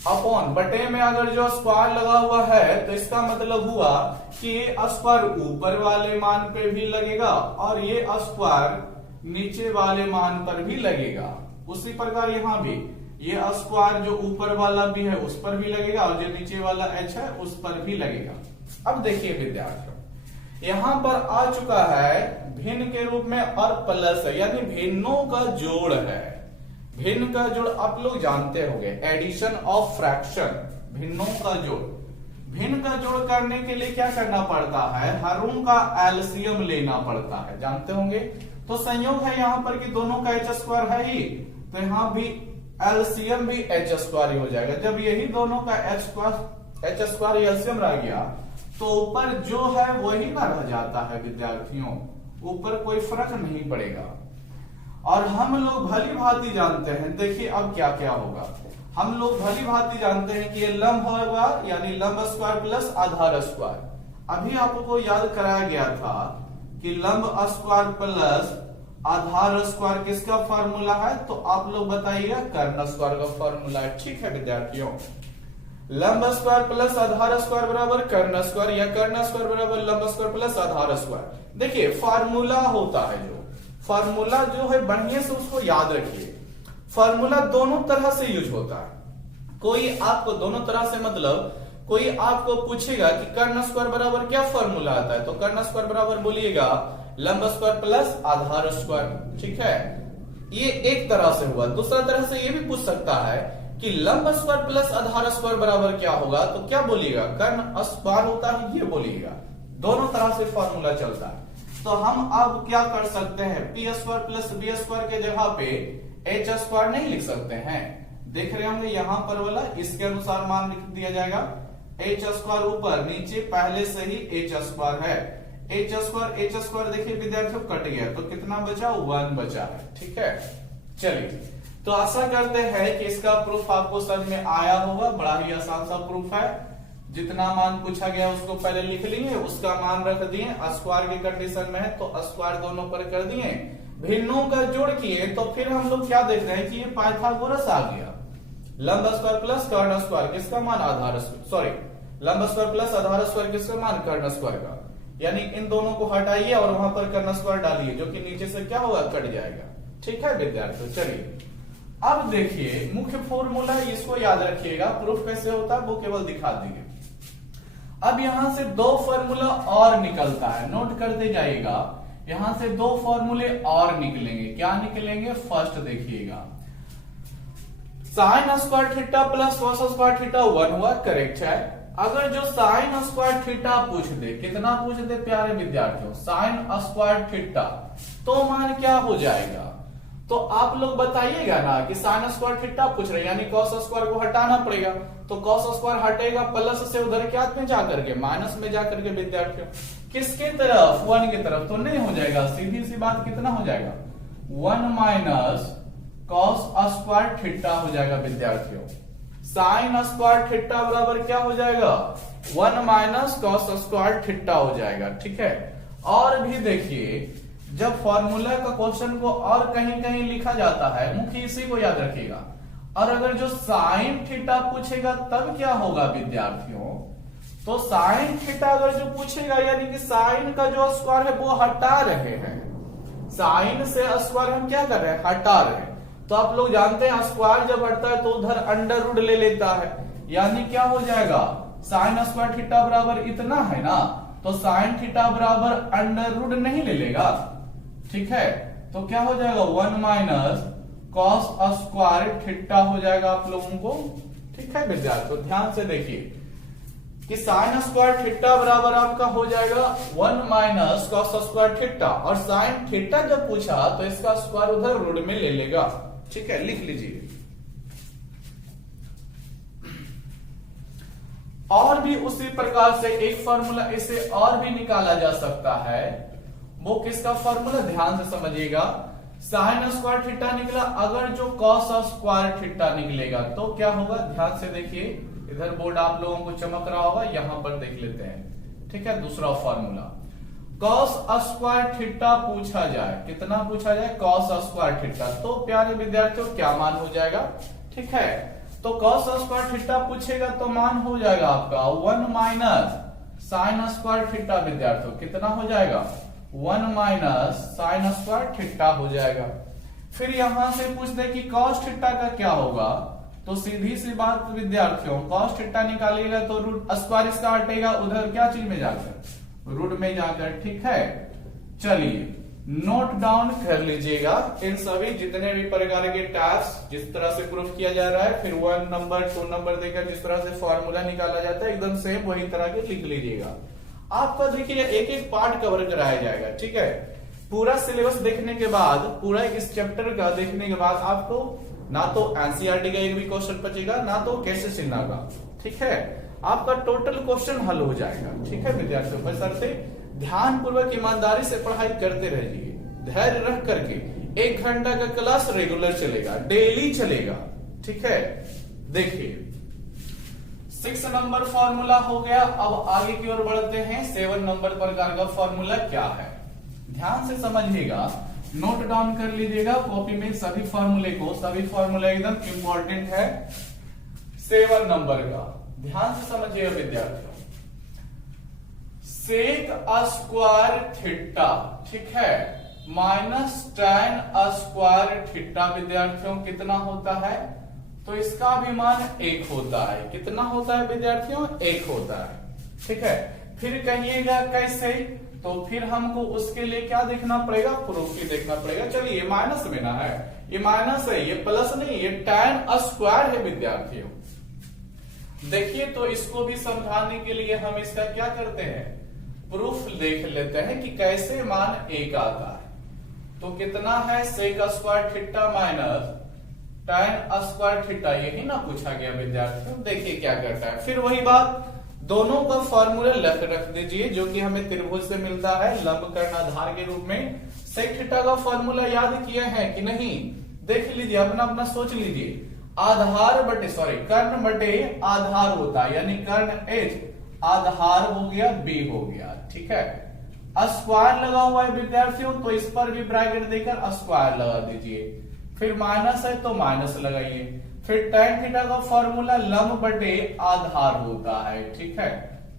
अपॉन बटे में अगर जो स्क्वायर लगा हुआ है तो इसका मतलब हुआ कि ये स्क्वायर ऊपर वाले मान पे भी लगेगा और ये स्क्वायर नीचे वाले मान पर भी लगेगा। उसी प्रकार यहां भी ये स्क्वायर जो ऊपर वाला भी है उस पर भी लगेगा और जो नीचे वाला एच है उस पर भी लगेगा। अब देखिए विद्यार्थियों, यहां पर आ चुका है भिन्न के रूप में और प्लस है, यानी भिन्नों का जोड़ है। भिन्न का जोड़ आप लोग जानते होंगे, एडिशन ऑफ फ्रैक्शन, भिन्नों का जोड़। भिन्न का जोड़ करने के लिए क्या करना पड़ता है, हरों का एलसीएम लेना पड़ता है, जानते होंगे। तो संयोग है यहां पर कि दोनों का एच स्क्वायर है ही, तो यहां भी एलसीएम भी एच स्क्वायर ही हो जाएगा। जब यही दोनों का एच स्क्वायर एलसीएम रह गया तो ऊपर जो है वही ना रह जाता है विद्यार्थियों, ऊपर कोई फर्क नहीं पड़ेगा। और हम लोग भली भांति जानते हैं, देखिए अब क्या क्या होगा। हम लोग भली भांति जानते हैं कि ये लंब होगा, यानी लंब स्क्वायर प्लस आधार स्क्वायर। अभी आपको याद कराया गया था कि लंब स्क्वायर प्लस आधार स्क्वायर किसका फॉर्मूला है, तो आप लोग बताइएगा कर्ण स्क्वायर का फॉर्मूला है, ठीक है विद्यार्थियों। लंब स्क्वायर प्लस आधार स्क्वायर बराबर कर्ण स्क्वायर, या कर्ण स्क्वायर बराबर लंब स्क्वायर प्लस आधार स्क्वायर। देखिए फॉर्मूला होता है, जो फॉर्मूला जो है बढ़िया से उसको याद रखिए। फॉर्मूला दोनों तरह से यूज होता है। कोई आपको दोनों तरह से मतलब कोई आपको पूछेगा कि कर्ण स्क्वायर बराबर क्या फॉर्मूला आता है, तो कर्ण स्क्वायर बराबर बोलिएगा लंब स्क्वायर प्लस आधार स्क्वायर, ठीक है। ये एक तरह से हुआ। दूसरा तरह से ये भी पूछ सकता है कि लंब स्क्वायर प्लस आधार स्क्वायर बराबर क्या होगा, तो क्या बोलिएगा, कर्ण स्क्वायर होता है, ये बोलिएगा। दोनों तरह से फॉर्मूला चलता है। तो हम अब क्या कर सकते हैं, P square plus B square के जगह पे एच स्क्वायर नहीं लिख सकते हैं। देख रहे होंगे यहाँ पर वाला, इसके अनुसार मान लिख दिया जाएगा। एच स्क्वायर ऊपर, नीचे पहले से ही एच स्क्वायर है। एच स्क्वायर देखिए विद्यार्थियों कट गया, तो कितना बचा, 1 बचा है, ठीक है। चलिए तो आशा करते हैं कि इसका प्रूफ आपको समझ में आया होगा। बड़ा ही आसान सा प्रूफ है। जितना मान पूछा गया उसको पहले लिख लिए, उसका मान रख दिए, स्क्वायर की कंडीशन में है तो स्क्वायर दोनों पर कर दिए, भिन्नों का जोड़ किए, तो फिर हम लोग क्या देख रहे हैं कि ये पाइथागोरस आ गया। लंब स्क्वायर प्लस कर्ण स्क्वायर किसका मान, आधार सॉरी लंब स्क्वायर प्लस आधार स्क्वायर किसका मान, कर्ण स्क्वायर का। यानी इन दोनों को हटाइए और वहां पर कर्ण स्क्वायर डालिए, जो कि नीचे से क्या होगा, कट जाएगा, ठीक है विद्यार्थियों। चलिए अब देखिए मुख्य फॉर्मूला, इसको याद रखिएगा। प्रूफ कैसे होता है वो केवल दिखा देंगे। अब यहां से 2 फॉर्मूला और निकलता है, नोट करते जाइएगा। यहां से 2 फॉर्मूले और निकलेंगे। क्या निकलेंगे, फर्स्ट देखिएगा, sine square theta plus cos square theta 1 हुआ, करेक्ट है। अगर जो साइन स्क्वायर थीटा पूछ दे, कितना पूछ दे प्यारे विद्यार्थियों, साइन स्क्वायर थीटा, तो मान क्या हो जाएगा, तो आप लोग बताइएगा ना कि साइन स्क्वायर थीटा पूछ रहे, यानी कॉस स्क्वायर को हटाना पड़ेगा। तो कॉस स्क्वायर हटेगा, प्लस से उधर क्या में जाकर के, माइनस में जाकर के विद्यार्थियों, किसके तरफ, 1 की तरफ, तो नहीं हो जाएगा। सीधी सी बात, कितना हो जाएगा, 1 माइनस कॉस स्क्वायर थीटा हो जाएगा विद्यार्थियों। साइन स्क्वायर थीटा बराबर क्या हो जाएगा, 1 माइनस कॉस स्क्वायर थीटा हो जाएगा, ठीक है। और भी देखिए, जब फॉर्मूला का क्वेश्चन को और कहीं कहीं लिखा जाता है, मुख्य इसी को याद रखिएगा, और अगर जो साइन थीटा पूछेगा तब क्या होगा विद्यार्थियों, तो साइन थीटा अगर जो पूछेगा यानी कि साइन का जो स्क्वायर है वो हटा रहे हैं, साइन से स्क्वायर हम क्या कर रहे हैं, हटा रहे हैं। तो आप लोग जानते हैं स्क्वायर जब हटता है तो उधर अंडर रूट ले लेता है, यानी क्या हो जाएगा, साइन स्क्वायर थीटा बराबर इतना है ना, तो साइन थीटा बराबर अंडर रूट नहीं ले लेगा, ठीक है। तो क्या हो जाएगा 1 माइनस कॉस स्क्वायर थीटा हो जाएगा आप लोगों को, ठीक है विद्यार्थियों। ध्यान से देखिए कि साइन स्क्वायर थीटा बराबर आपका हो जाएगा 1 माइनस कॉस स्क्वायर थीटा, और साइन थीटा जब पूछा तो इसका स्क्वायर उधर रूट में ले लेगा, ठीक है, लिख लीजिए। और भी उसी प्रकार से एक फॉर्मूला इसे और भी निकाला जा सकता है, वो किसका फॉर्मूला, ध्यान से समझिएगा। साइन स्क्वायर थीटा निकला, अगर जो कॉस स्क्वायर थीटा निकलेगा तो क्या होगा, ध्यान से देखिए, इधर बोर्ड आप लोगों को चमक रहा होगा, यहां पर देख लेते हैं, ठीक है। दूसरा फॉर्मूला, कॉस स्क्वायर थीटा पूछा जाए, कितना पूछा जाए, कॉस स्क्वायर थीटा, तो प्यारे विद्यार्थियों क्या मान हो जाएगा, ठीक है। तो कॉस स्क्वायर थीटा पूछेगा तो मान हो जाएगा आपका 1 माइनस साइन स्क्वायर थीटा, विद्यार्थियों कितना हो जाएगा, 1 माइनस साइन स्क्वायर थीटा हो जाएगा। फिर यहां से पूछ दे कि कॉस थीटा का क्या होगा, तो सीधी सी बात विद्यार्थियों, कॉस थीटा निकालिएगा तो रूट स्क्वायर इसका हटेगा, उधर क्या चीज में जाकर, रूट में जाकर, ठीक है। चलिए नोट डाउन कर लीजिएगा इन सभी जितने भी प्रकार के टास्क जिस तरह से प्रूफ किया जा रहा है, फिर 1 नंबर 2 नंबर देकर जिस तरह से फॉर्मूला निकाला जाता है एकदम सेम वही तरह के लिख लीजिएगा। आपका देखिए एक एक पार्ट कवर कराया जाएगा, ठीक है। पूरा सिलेबस देखने के बाद, पूरा इस चैप्टर का देखने के बाद आपको ना तो एनसीईआरटी का एक भी क्वेश्चन बचेगा, ना तो कैसे सिन्हा का, ठीक है। आपका टोटल क्वेश्चन हल हो जाएगा, ठीक है विद्यार्थियों। बशर्ते ध्यान पूर्वक ईमानदारी से पढ़ाई करते रहिए, धैर्य रख करके 1 घंटा का क्लास रेगुलर चलेगा, डेली चलेगा, ठीक है। देखिए 6 नंबर फॉर्मूला हो गया, अब आगे की ओर बढ़ते हैं। 7 नंबर प्रकार का फॉर्मूला क्या है, ध्यान से समझिएगा, नोट डाउन कर लीजिएगा कॉपी में सभी फॉर्मूले को, सभी फॉर्मूला एकदम इंपॉर्टेंट है 7 नंबर का, ध्यान से समझिएगा विद्यार्थियों। सेक स्क्वायर थीटा, ठीक है, माइनस tan स्क्वायर थीटा विद्यार्थियों कितना होता है, तो इसका भी मान 1 होता है, कितना होता है विद्यार्थियों, 1 होता है, ठीक है। फिर कहिएगा कैसे, तो फिर हमको उसके लिए क्या देखना पड़ेगा, प्रूफ भी देखना पड़ेगा। चलिए ये माइनस में ना है, ये माइनस है, ये प्लस नहीं, ये tan स्क्वायर है विद्यार्थियों। देखिए तो इसको भी समझाने के लिए हम इसका क्या करते हैं, प्रूफ देख लेते हैं कि कैसे मान 1 आता है। तो कितना है, sec square theta minus tan square theta, यही ना पूछा गया विद्यार्थियों। देखिए क्या करता है, फिर वही बात, दोनों का फॉर्मूला रख दीजिए जो कि हमें त्रिभुज से मिलता है लंब कर्ण आधार के रूप में। सेक थीटा का फॉर्मूला याद किए हैं कि नहीं, देख लीजिए, अपना अपना सोच लीजिए। आधार बटे कर्ण बटे आधार होता है, यानी कर्ण H, आधार हो गया B हो गया, ठीक है। स्क्वायर लगा हुआ है विद्यार्थियों, तो इस पर भी ब्रैकेट देकर स्क्वायर लगा दीजिए। फिर माइनस है तो माइनस लगाइए। फिर tan थीटा का फॉर्मूला लंब बटे आधार होता है, ठीक है,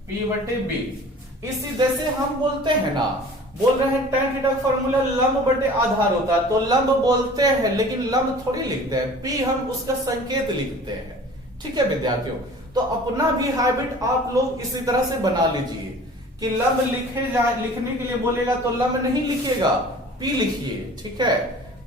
P बटे B। इसी जैसे हम बोलते हैं ना, बोल रहे हैं tan थीटा का फॉर्मूला लंब बटे आधार होता है, तो लंब बोलते हैं लेकिन लंब थोड़ी लिखते हैं, P हम उसका संकेत लिखते हैं, ठीक है विद्यार्थियों। तो अपना भी हैबिट आप लोग इसी तरह से बना लीजिए कि लंब लिखने के लिए बोलेगा तो लंब नहीं लिखिएगा, P लिखिए, ठीक है।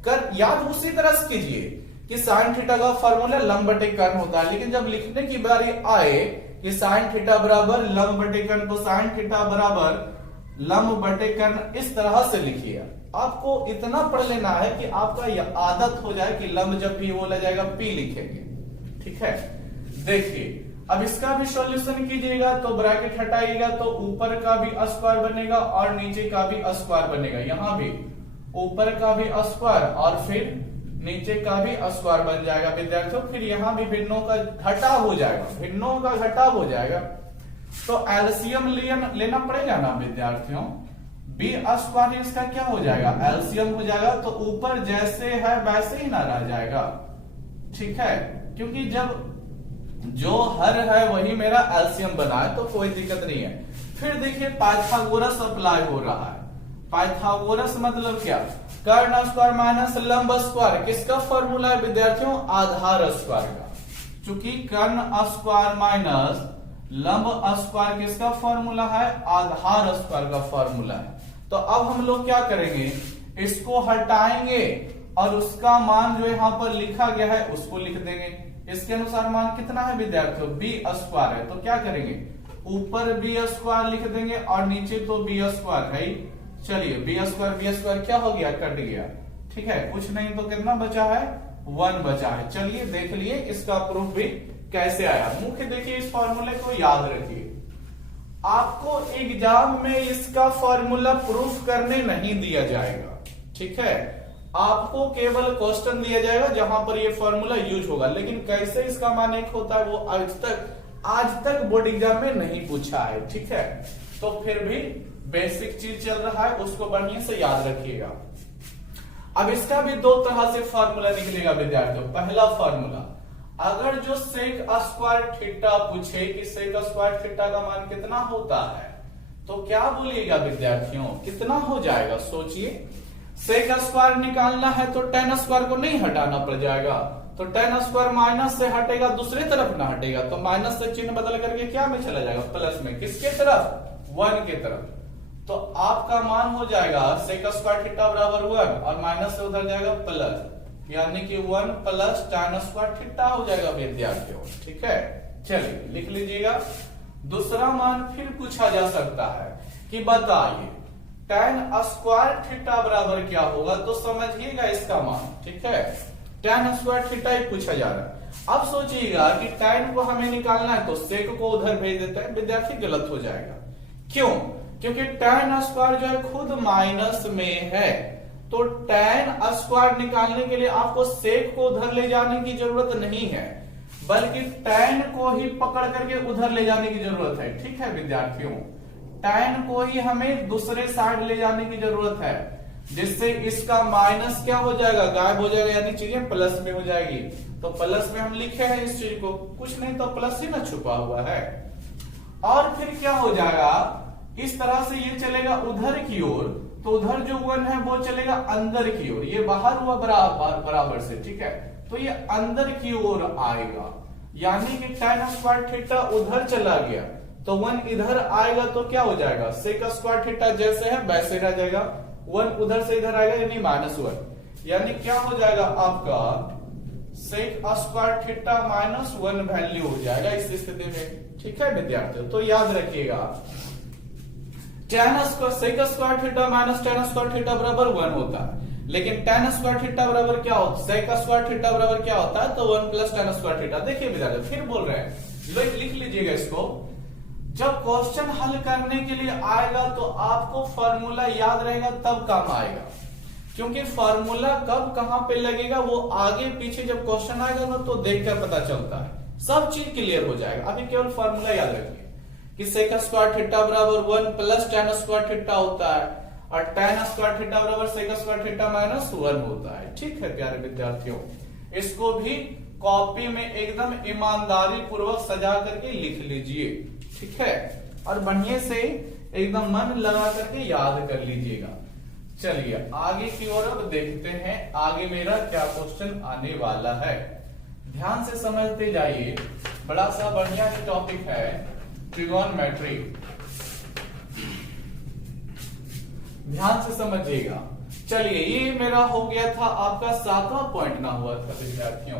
कर याद उसी तरह से कीजिए कि साइन थीटा का फॉर्मूला लंब बटे कर्ण होता है, लेकिन जब लिखने की बारी आए कि साइन थीटा बराबर लंब बटे कर्ण, तो साइन थीटा बराबर लंब बटे कर्ण इस तरह से लिखिए। आपको इतना पढ़ लेना है कि आपका यह आदत हो जाए कि लंब जब भी बोला जाएगा P लिखेंगे, ठीक है। देखिए अब इसका भी सॉल्यूशन कीजिएगा, तो ब्रैकेट हटाइएगा तो ऊपर का भी स्क्वायर बनेगा और नीचे का भी स्क्वायर बनेगा। यहां भी ऊपर का भी स्क्वायर और फिर नीचे का भी स्क्वायर बन जाएगा विद्यार्थियों। फिर यहां भी भिन्नों का घटाव हो जाएगा, भिन्नों का घटाव हो जाएगा, तो एलसीएम लेना पड़ेगा ना विद्यार्थियों। बी स्क्वायर इसका क्या हो जाएगा, एलसीएम हो जाएगा, तो ऊपर जैसे है वैसे ही ना रह जाएगा, ठीक है, क्योंकि जब जो हर है वही मेरा एलसीएम बना है तो कोई दिक्कत नहीं है। फिर देखिए पाइथागोरस अप्लाई हो रहा है। पाइथागोरस मतलब क्या, कर्ण स्क्वायर माइनस लंब स्क्वायर, किसका फॉर्मूला है विद्यार्थियों, आधार स्क्वायर का। चूंकि कर्ण स्क्वायर माइनस लंब स्क्वायर किसका फॉर्मूला है, आधार स्क्वायर का फॉर्मूला है। तो अब हम लोग क्या करेंगे, इसको हटाएंगे और उसका मान जो यहां पर लिखा गया है उसको लिख देंगे। इसके अनुसार मान कितना है विद्यार्थियों, बी स्क्वायर है, तो क्या करेंगे, ऊपर बी स्क्वायर लिख देंगे और नीचे तो बी स्क्वायर है। चलिए बी स्क्वायर क्या हो गया, कट गया, ठीक है, कुछ नहीं तो कितना बचा है, 1 बचा है। चलिए देख लिए इसका प्रूफ भी कैसे आया। मुख्य देखिए इस फॉर्मूले को याद रखिए, आपको एग्जाम में इसका फॉर्मूला प्रूफ करने नहीं दिया जाएगा, ठीक है, आपको केवल क्वेश्चन दिया जाएगा जहां पर ये फॉर्मूला यूज होगा, लेकिन कैसे इसका मान एक होता है वो आज तक बोर्ड एग्जाम में नहीं पूछा है, ठीक है। तो फिर भी बेसिक चीज चल रहा है, उसको बढ़िया से याद रखिएगा। अब इसका भी 2 तरह से फॉर्मूला निकलेगा विद्यार्थियों। पहला फॉर्मूला, अगर जो सेक स्क्वायर थीटा पूछे कि सेक स्क्वायर थीटा का मान कितना होता है, तो क्या बोलिएगा विद्यार्थियों, कितना हो जाएगा, सोचिए। सेक स्क्वायर निकालना है तो टेन स्क्वायर को नहीं हटाना पड़ जाएगा, तो टेन स्क्वायर माइनस से हटेगा, दूसरी तरफ ना हटेगा, तो माइनस से चिन्ह बदल करके क्या में चला जाएगा, प्लस में, किसके तरफ, 1 के तरफ। तो आपका मान हो जाएगा सेक स्क्वायर थीटा बराबर 1 और माइनस से उधर जाएगा प्लस, यानी कि 1 प्लस टेन स्क्वायर थीटा हो जाएगा विद्यार्थियों, ठीक है। चलिए लिख लीजिएगा। दूसरा मान फिर पूछा जा सकता है कि बताइए टेन स्क्वायर थीटा बराबर क्या होगा, तो समझिएगा इसका मान, ठीक है, टेन स्क्वायर थीटा ही पूछा जा रहा है। अब सोचिएगा कि टेन को हमें निकालना है तो सेक को उधर भेज देते हैं, विद्यार्थी गलत हो जाएगा। क्यों, क्योंकि टेन स्क्वायर जो है खुद माइनस में है, तो टेन स्क्वायर निकालने के लिए आपको सेक को उधर ले जाने की जरूरत नहीं है, बल्कि टेन को ही पकड़ करके उधर ले जाने की जरूरत है, ठीक है विद्यार्थियों। टेन को ही हमें दूसरे साइड ले जाने की जरूरत है, जिससे इसका माइनस क्या हो जाएगा, गायब हो जाएगा, यानी चीजें प्लस में हो जाएगी। तो प्लस में हम लिखे हैं इस चीज को, कुछ नहीं तो प्लस ही ना छुपा हुआ है। और फिर क्या हो जाएगा, इस तरह से ये चलेगा उधर की ओर, तो उधर जो 1 है वो चलेगा अंदर की ओर, ये बाहर हुआ बराबर से, ठीक है, तो ये अंदर की ओर आएगा, यानी कि टेन स्क्वायर थीटा उधर चला गया, तो 1 इधर आएगा तो क्या हो जाएगा, सेक स्क्वायर थीटा जैसे है वैसे रह जाएगा, 1 उधर से इधर आएगा यानी -1, यानी क्या हो जाएगा आपका सेक स्क्वायर थीटा -1 वैल्यू हो जाएगा इस स्थिति में, ठीक है विद्यार्थियों। तो याद रखिएगा tan square sec square theta minus tan square theta बराबर 1 होता है, लेकिन टेन स्क्वायर थीटा बराबर क्या होता है, सेक स्क्वायर थीटा बराबर क्या होता है, तो 1 प्लस टेन स्क्वायर थीटा। देखिए विद्यार्थी फिर बोल रहे हैं, लिख लीजिएगा इसको, जब क्वेश्चन हल करने के लिए आएगा तो आपको फॉर्मूला याद रहेगा तब काम आएगा, क्योंकि फॉर्मूला कब कहां पे लगेगा वो आगे पीछे जब क्वेश्चन आएगा ना तो देखकर पता चलता है, सब चीज क्लियर हो जाएगा। अभी केवल फॉर्मूला याद रखिए कि सेक स्क्वायर थीटा बराबर 1 प्लस टेन स्क्वायर थीटा होता है, और टेन स्क्वायर थीटा बराबर सेक स्क्वायर थीटा -1 होता है, ठीक है प्यारे विद्यार्थियों। इसको भी कॉपी में एकदम ईमानदारी पूर्वक सजा करके लिख लीजिए, ठीक है, और बढ़िया से एकदम मन लगा करके याद कर लीजिएगा। चलिए आगे की ओर अब देखते हैं, आगे मेरा क्या क्वेश्चन आने वाला है, ध्यान से समझते जाइए। बड़ा सा बढ़िया टॉपिक है ट्रिगोनोमेट्री, ध्यान से समझिएगा। चलिए ये मेरा हो गया था आपका 7वां पॉइंट ना हुआ था विद्यार्थियों।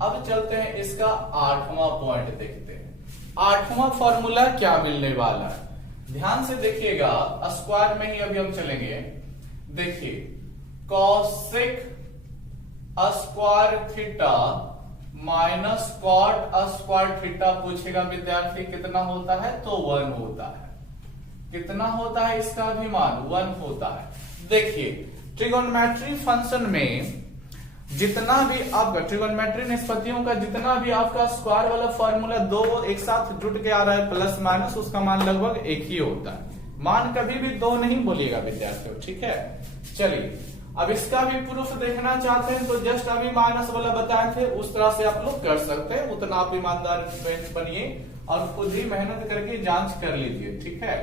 अब चलते हैं इसका 8वां पॉइंट देखते हैं। 8वां फॉर्मूला क्या मिलने वाला है, ध्यान से देखिएगा, स्क्वायर में ही अभी हम चलेंगे। देखिए cosec square theta minus cot square theta पूछेगा विद्यार्थी, कितना होता है, तो 1 होता है। कितना होता है इसका भी मान 1 होता है। देखिए ट्रिगोनोमेट्री फंक्शन में जितना भी आपका ट्रिगोनोमेट्री निष्पत्तियों का जितना भी आपका स्क्वायर वाला फॉर्मूला 2 एक साथ जुट के आ रहा है प्लस माइनस, उसका मान लगभग एक ही होता है। मान कभी भी 2 नहीं बोलिएगा विद्यार्थियों, ठीक है। चलिए अब इसका भी प्रूफ देखना चाहते हैं तो जस्ट अभी माइनस वाला बताए थे उस तरह से आप लोग कर सकते हैं, उतना आप ईमानदार बनिए और खुद ही मेहनत करके जांच कर लीजिए, ठीक है।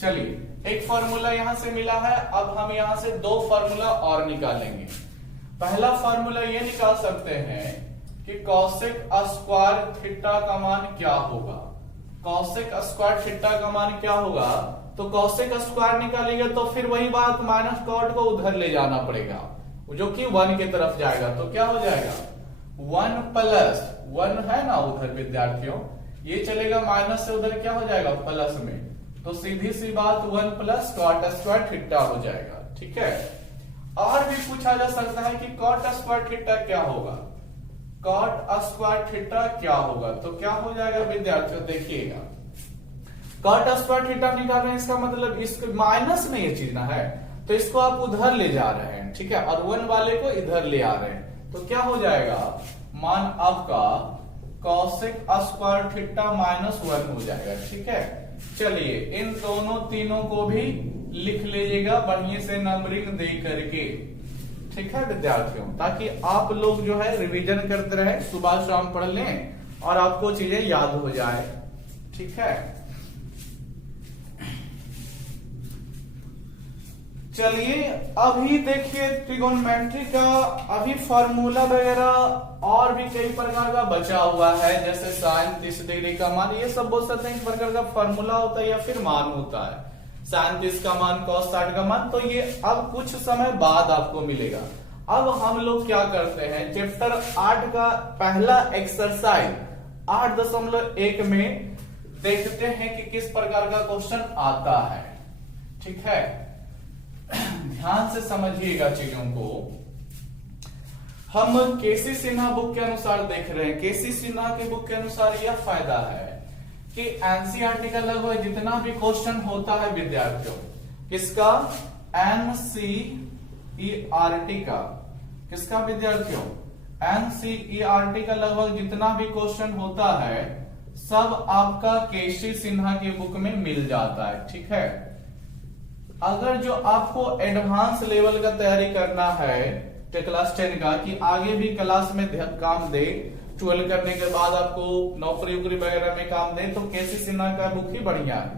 चलिए एक फॉर्मूला यहां से मिला है, अब हम यहां से दो फॉर्मूला और निकालेंगे। पहला फॉर्मूला ये निकाल सकते हैं कि कॉसेक स्क्वायर थीटा का मान क्या होगा। कॉसेक स्क्वायर थीटा का मान क्या होगा, तो कॉसेक स्क्वायर निकालेंगे तो फिर वही बात माइनस कॉट को उधर ले जाना पड़ेगा जो कि 1 की तरफ जाएगा, तो क्या हो जाएगा 1 प्लस 1 है ना उधर विद्यार्थियों, ये चलेगा माइनस से उधर क्या हो जाएगा प्लस में, तो सीधी सी बात 1 प्लस कॉट स्क्वायर थीटा हो जाएगा, ठीक है। और भी पूछा जा सकता है कि कॉट स्क्वायर थीटा क्या होगा, कॉट स्क्वायर थीटा क्या होगा, तो क्या हो जाएगा विद्यार्थियों देखिएगा, कॉट स्क्वायर थीटा निकाल रहे हैं इसका मतलब इसको माइनस में ये चीज ना है तो इसको आप उधर ले जा रहे हैं, ठीक है, और 1 वाले को इधर ले आ रहे हैं, तो क्या हो जाएगा मान आपका कॉसेक स्क्वायर थीटा माइनस 1 हो जाएगा, ठीक है। चलिए इन दोनों तीनों को भी लिख लीजिएगा बढ़िया से नंबरिंग दे करके, ठीक है विद्यार्थियों, ताकि आप लोग जो है रिवीजन करते रहे, सुबह शाम पढ़ लें और आपको चीजें याद हो जाए, ठीक है। चलिए अभी देखिए ट्रिगोनोमेट्री का अभी फॉर्मूला वगैरह और भी कई प्रकार का बचा हुआ है, जैसे साइन 30 डिग्री का मान, ये सब बोल सकते हैं एक प्रकार का फॉर्मूला होता है या फिर मान होता है, साइन 30 का मान cos 60 का मान, तो ये अब कुछ समय बाद आपको मिलेगा। अब हम लोग क्या करते हैं, चैप्टर 8 का पहला एक्सरसाइज 8.1 में देखते हैं कि किस प्रकार का क्वेश्चन आता है, ठीक है। ध्यान से समझिएगा चीजों को। हम केसी सिन्हा बुक के अनुसार देख रहे हैं, केसी सिन्हा के बुक के अनुसार यह फायदा है कि एनसीईआरटी का लगभग जितना भी क्वेश्चन होता है विद्यार्थियों, किसका एनसीईआरटी का, किसका विद्यार्थियों एनसीईआरटी का लगभग जितना भी क्वेश्चन होता है सब आपका केसी सिन्हा के बुक में मिल जाता है, ठीक है। अगर जो आपको एडवांस लेवल का तैयारी करना है क्लास 10 का, कि आगे भी क्लास में काम दे, 12 करने के बाद आपको नौकरी वोकरी वगैरह में काम दे, तो केसी सिन्हा का बुक ही बढ़िया है,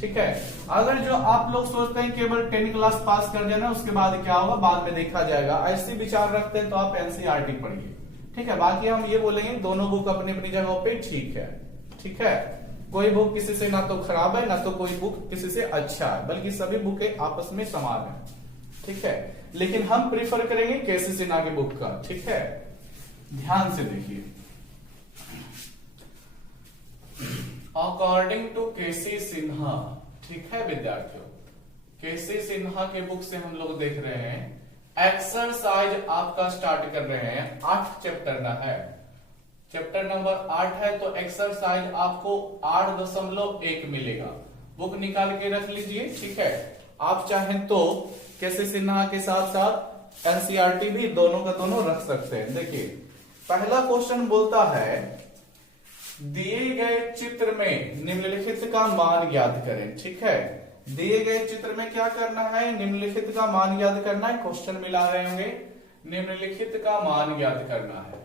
ठीक है। अगर जो आप लोग सोचते हैं केवल 10 क्लास पास कर जाना उसके बाद क्या होगा बाद में देखा जाएगा, ऐसे विचार रखते हैं तो आप एनसीईआरटी पढ़िए, ठीक है। बाकी हम ये बोलेंगे दोनों बुक अपनी अपनी जगह पे ठीक है, ठीक है। कोई बुक किसी से ना तो खराब है ना तो कोई बुक किसी से अच्छा है, बल्कि सभी बुकें आपस में समान है, ठीक है। लेकिन हम प्रीफर करेंगे केसी सिन्हा के बुक का, ठीक है। ध्यान से देखिए, अकॉर्डिंग टू केसी सिन्हा, ठीक है विद्यार्थियों, केसी सिन्हा के बुक से हम लोग देख रहे हैं एक्सरसाइज आपका स्टार्ट कर रहे हैं, 8 चैप्टर ना है, चैप्टर नंबर 8 है, तो एक्सरसाइज आपको 8.1 मिलेगा, बुक निकाल के रख लीजिए, ठीक है। आप चाहें तो केसी सिन्हा के साथ साथ एनसीईआरटी भी दोनों का दोनों रख सकते हैं। देखिए पहला क्वेश्चन बोलता है दिए गए चित्र में निम्नलिखित का मान ज्ञात करें, ठीक है। दिए गए चित्र में क्या करना है, निम्नलिखित का मान ज्ञात करना है, क्वेश्चन मिला रहे होंगे, निम्नलिखित का मान ज्ञात करना है,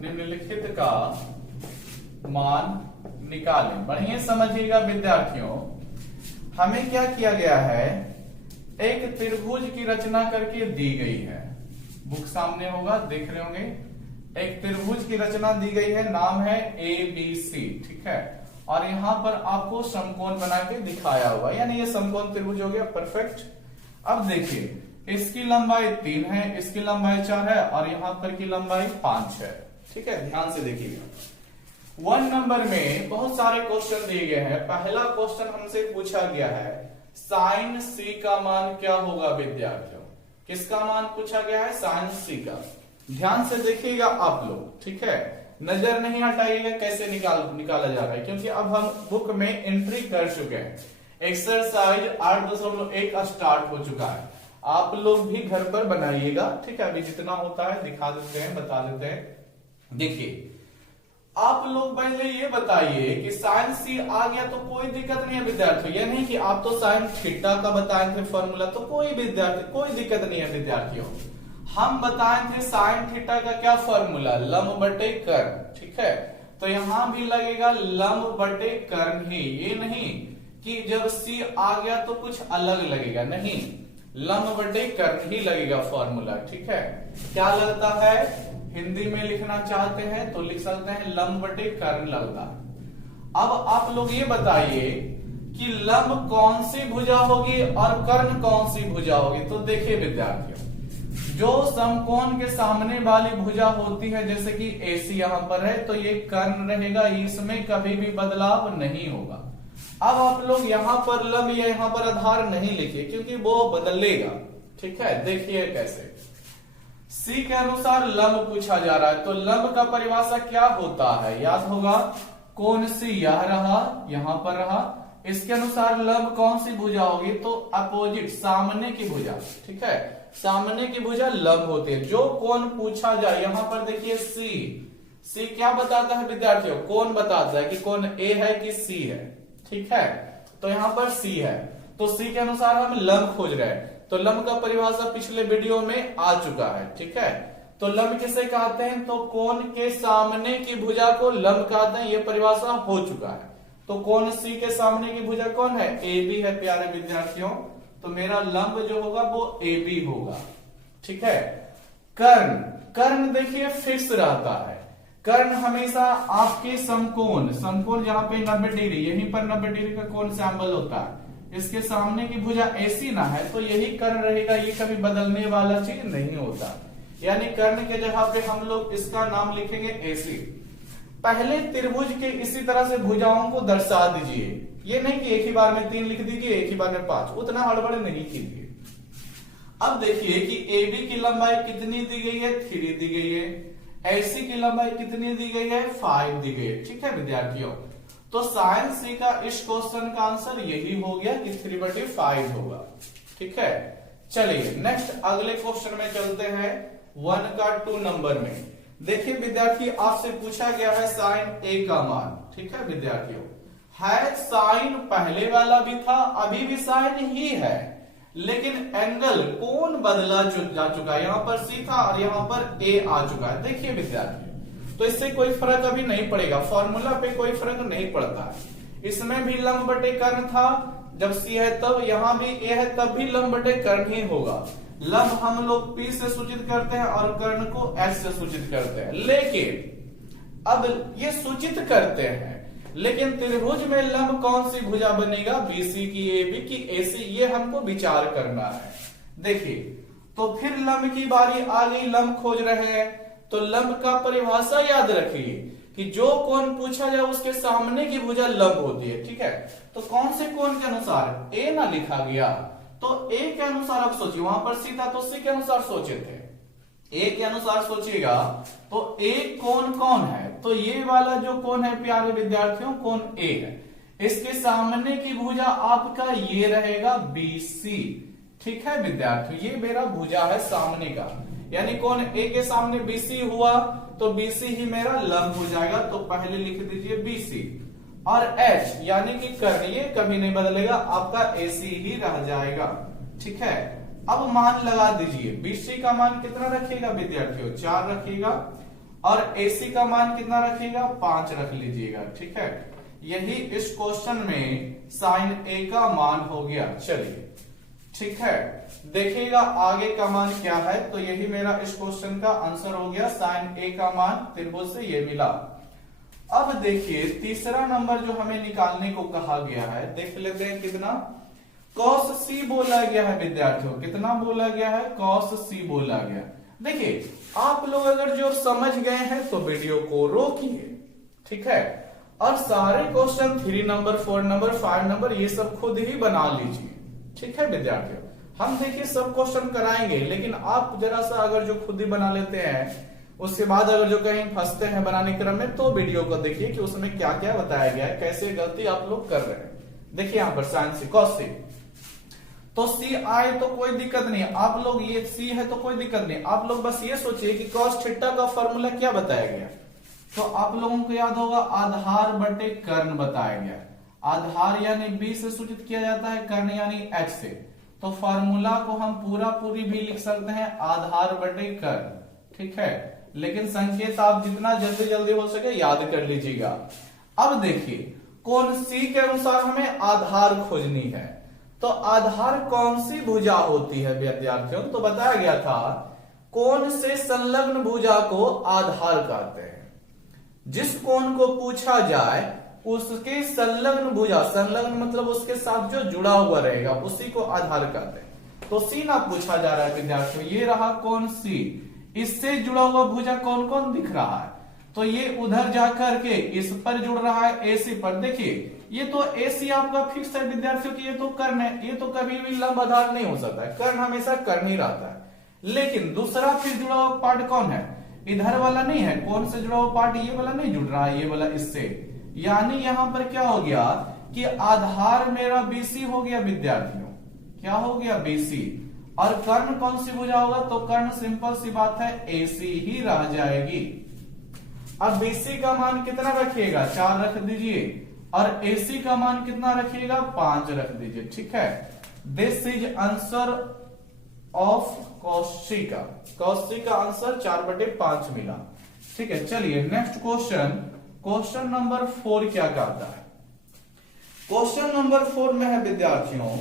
निम्नलिखित का मान निकालें। बढ़िया समझिएगा विद्यार्थियों, हमें क्या किया गया है, एक त्रिभुज की रचना करके दी गई है, बुक सामने होगा देख रहे होंगे, एक त्रिभुज की रचना दी गई है, नाम है ABC, ठीक है। और यहां पर आपको समकोण बना के दिखाया हुआ, यानी ये समकोण त्रिभुज हो गया, परफेक्ट। अब देखिए इसकी लंबाई 3 है, इसकी लंबाई 4 है और यहां पर की लंबाई 5 है, ठीक है। ध्यान से देखिएगा 1 नंबर में बहुत सारे क्वेश्चन दिए गए हैं। पहला क्वेश्चन हमसे पूछा गया है साइन C का मान क्या होगा विद्यार्थियों, किसका मान पूछा गया है, साइन C का। ध्यान से देखिएगा आप लोग, ठीक है, नजर नहीं हटाइएगा कैसे निकाला जा रहा है, क्योंकि अब हम बुक में एंट्री कर चुके हैं, एक्सरसाइज 8.1 स्टार्ट हो चुका है। आप लोग भी घर पर बनाइएगा, ठीक है। अभी जितना होता है दिखा देते हैं, बता देते हैं। देखिए आप लोग पहले ये बताइए कि साइन सी आ गया तो कोई दिक्कत नहीं है विद्यार्थियों। ये नहीं कि आप तो साइन थीटा का बताए थे फॉर्मूला, तो कोई दिक्कत नहीं है विद्यार्थियों। हम बताए थे साइन थीटा का क्या फॉर्मूला, लंब बटे कर्ण, ठीक है। तो यहां भी लगेगा लंब बटे कर्ण ही, ये नहीं कि जब सी आ गया तो कुछ अलग लगेगा, नहीं, लंब बटे कर्ण ही लगेगा फॉर्मूला, ठीक है। क्या लगता है, हिंदी में लिखना चाहते हैं तो लिख सकते हैं लंब बटे कर्ण लगता है। अब आप लोग ये बताइए कि लंब कौन सी भुजा होगी और कर्ण कौन सी भुजा होगी। तो देखिए विद्यार्थियों, जो समकोण के सामने वाली भुजा होती है, जैसे कि AC यहां पर है, तो ये कर्ण रहेगा, इसमें कभी भी बदलाव नहीं होगा। अब आप लोग यहां पर लंब या यहां पर आधार नहीं लिखिए क्योंकि वो बदलेगा, ठीक है। देखिए कैसे, सी के अनुसार लंब पूछा जा रहा है, तो लंब का परिभाषा क्या होता है, याद होगा, कोण सी यह रहा, यहां पर रहा, इसके अनुसार लंब कौन सी भुजा होगी, तो अपोजिट, सामने की भुजा, ठीक है। सामने की भुजा लंब होती है। जो कोण पूछा जाए, यहां पर देखिए सी क्या बताता है विद्यार्थियों, कोण बताता है कि कोण ए है कि सी है, ठीक है। तो यहां पर सी है, तो सी के अनुसार हम लंब खोज रहे हैं। तो लंब का परिभाषा पिछले वीडियो में आ चुका है, ठीक है। तो लंब किसे कहते हैं, तो कोण के सामने की भुजा को लंब कहते हैं, यह परिभाषा हो चुका है। तो कोण सी के सामने की भुजा कौन है, AB है प्यारे विद्यार्थियों। तो मेरा लंब जो होगा वो AB होगा, ठीक है। कर्ण देखिए फिक्स रहता है, कर्ण हमेशा आपके समकोण जहां पे 90 डिग्री, यहीं पर 90 डिग्री का कोण सैंबल होता है, इसके सामने की भुजा AC ना है तो यही कर्ण रहेगा, ये कभी बदलने वाला चीज नहीं होता। यानी कर्ण के जगह पे हम लोग इसका नाम लिखेंगे AC। पहले त्रिभुज के इसी तरह से भुजाओं को दर्शा दीजिए, ये नहीं कि एक ही बार में 3 लिख दीजिए, एक ही बार में 5, उतना हड़बड़ नहीं कीजिए। अब देखिए कि AB की लंबाई कितनी दी गई है, 3 दी गई है, AC की लंबाई कितनी दी गई है, 5 दी गई है, ठीक है विद्यार्थियों। तो साइन सी का इस क्वेश्चन का आंसर यही हो गया कि 3/5 होगा, ठीक है। चलिए नेक्स्ट अगले क्वेश्चन में चलते हैं, 1 का 2 नंबर में। देखिए विद्यार्थी, आपसे पूछा गया है साइन A का मान, ठीक है विद्यार्थियों। है साइन पहले वाला भी था, अभी भी साइन ही है, लेकिन एंगल कोण बदला जा चुका है, यहां पर C था और यहां पर A आ चुका है। देखिए विद्यार्थी, तो इससे कोई फर्क अभी नहीं पड़ेगा, फॉर्मूला पे कोई फर्क नहीं पड़ता है। इसमें भी लंब बटे कर्ण था, जब C है तब, यहां भी A है तब भी लंब बटे कर्ण ही होगा। लंब हम लोग P से सूचित करते हैं और कर्ण को S से सूचित करते हैं, लेकिन अब ये सूचित करते हैं, लेकिन त्रिभुज में लंब कौन सी भुजा बनेगा, BC की AB की AC, ये हमको विचार करना है। देखिए, तो फिर लंब की बारी आ गई, लंब खोज रहे हैं, तो लंब का परिभाषा याद रखिए कि जो कोण पूछा जाए उसके सामने की भुजा लंब होती है, ठीक है। तो कौन से कोण के अनुसार, A ना लिखा गया, तो A के अनुसार आप सोचिए, वहां पर C था तो C के अनुसार सोचे थे, A के अनुसार सोचिएगा तो A कोण कौन है, तो ये वाला जो कोण है प्यारे विद्यार्थियों, कोण A है। इसके सामने की भुजा आपका ये रहेगा BC, ठीक है विद्यार्थियों, ये मेरा भुजा है सामने का, यानी कोण A के सामने BC हुआ तो BC ही मेरा लंब हो जाएगा। तो पहले लिख दीजिए BC, और H यानी कि कर्ण, ये कभी नहीं बदलेगा, आपका AC ही रह जाएगा, ठीक है। अब मान लगा दीजिए, BC का मान कितना रखिएगा विद्यार्थियों, 4 रखिएगा, और AC का मान कितना रखिएगा, 5 रख लीजिएगा, ठीक है। यही इस क्वेश्चन में साइन A का मान हो गया। चलिए ठीक है, देखिएगा आगे का मान क्या है, तो यही मेरा इस क्वेश्चन का आंसर हो गया, साइन A का मान त्रिभुज से ये मिला। अब देखिए तीसरा नंबर जो हमें निकालने को कहा गया है, देख लेते हैं कितना, cos C बोला गया है विद्यार्थियों, कितना बोला गया है, cos C बोला गया। देखिए आप लोग अगर जो समझ गए हैं तो वीडियो को रोकिए, ठीक है, और सारे क्वेश्चन 3 नंबर 4 नंबर 5 नंबर ये सब खुद ही बना लीजिए, ठीक है विद्यार्थियों। हम देखिए सब क्वेश्चन कराएंगे, लेकिन आप जरा सा अगर जो खुद ही बना लेते हैं, उसके बाद अगर जो कहीं फंसते हैं बनाने क्रम में, तो वीडियो को देखिए कि उसमें क्या क्या बताया गया है, कैसे गलती आप लोग कर रहे हैं। देखिए यहाँ पर साइन C cos C, तो C आए तो कोई दिक्कत नहीं, आप लोग ये C है तो कोई दिक्कत नहीं, आप लोग बस ये सोचिए कि cos थीटा का फॉर्मूला क्या बताया गया, तो आप लोगों को याद होगा आधार बटे कर्ण बताया गया। आधार यानी बी से सूचित किया जाता है, कर्ण यानी एच से। तो फॉर्मूला को हम पूरा पूरी भी लिख सकते हैं आधार बटे कर्ण, ठीक है। लेकिन संकेत आप जितना जल्दी जल्दी हो सके याद कर लीजिएगा। अब देखिए कोण सी के अनुसार हमें आधार खोजनी है। तो आधार कौन सी भुजा होती है विद्यार्थियों? तो बताया गया था कोण से संलग्न भुजा को आधार कहते हैं। जिस कोण को पूछा जाए उसके संलग्न भुजा, संलग्न मतलब उसके साथ जो जुड़ा हुआ रहेगा उसी को आधार कहते हैं। तो सी ना पूछा जा रहा है विद्यार्थियों, ये रहा कोण सी, इससे जुड़ा हुआ भुजा कौन कौन दिख रहा है? तो ये उधर जाकर के इस पर जुड़ रहा है एसी पर। देखिए ये तो एसी आपका फिक्स है विद्यार्थियों की, ये तो कर्ण है, ये तो कभी भी लंब आधार नहीं हो सकता है, कर्ण हमेशा कर्ण ही रहता है। लेकिन दूसरा फिर जुड़ा हुआ पार्ट कौन है? इधर वाला नहीं है, कौन से जुड़ा हुआ पार्ट ये वाला नहीं जुड़ रहा है, ये वाला इससे। यानी यहां पर क्या हो गया कि आधार मेरा बीसी हो गया विद्यार्थियों, क्या हो गया बीसी। और कर्ण कौन सी भुजा होगा? तो कर्ण सिंपल सी बात है एसी ही रह जाएगी। अब बीसी का मान कितना रखिएगा? 4 रख दीजिए, और एसी का मान कितना रखिएगा? 5 रख दीजिए, ठीक है। This is answer of Kaushika. Kaushika answer 4/5 मिला, ठीक है। चलिए नेक्स्ट क्वेश्चन, क्वेश्चन नंबर 4 क्या कहता है? क्वेश्चन नंबर 4 में है विद्यार्थियों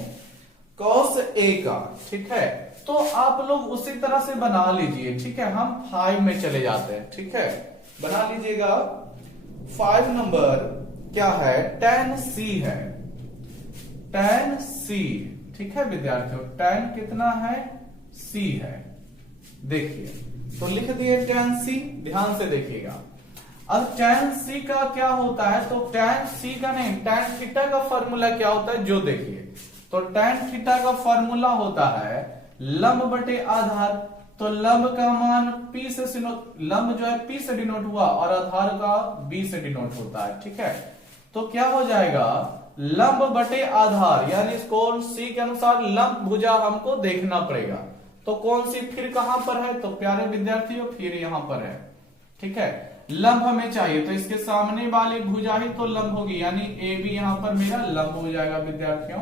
कॉस ए का, ठीक है। तो आप लोग उसी तरह से बना लीजिए, ठीक है। हम 5 में चले जाते हैं, ठीक है। बना लीजिएगा 5 नंबर क्या है? tan c है, tan c, ठीक है विद्यार्थियों। tan कितना है? c है। देखिए तो लिख दिए tan c, ध्यान से देखिएगा। अब tan c का क्या होता है? तो tan c का नहीं, tan थीटा का फॉर्मूला क्या होता है जो देखिए। तो tan थीटा का फॉर्मूला होता है लंब बटे आधार। तो लंब का मान P से लंब जो है P से डिनोट हुआ और आधार का B से डिनोट होता है, ठीक है। तो क्या हो जाएगा? लंब बटे आधार, यानी कोण C के अनुसार लंब भुजा हमको देखना पड़ेगा। तो कौन सी फिर कहां पर है? तो प्यारे विद्यार्थियों फिर यहां पर है, ठीक है। लंब हमें चाहिए तो इसके सामने वाली भुजा ही तो लंब होगी, यानी ए बी यहां पर मेरा लंब हो जाएगा विद्यार्थियों।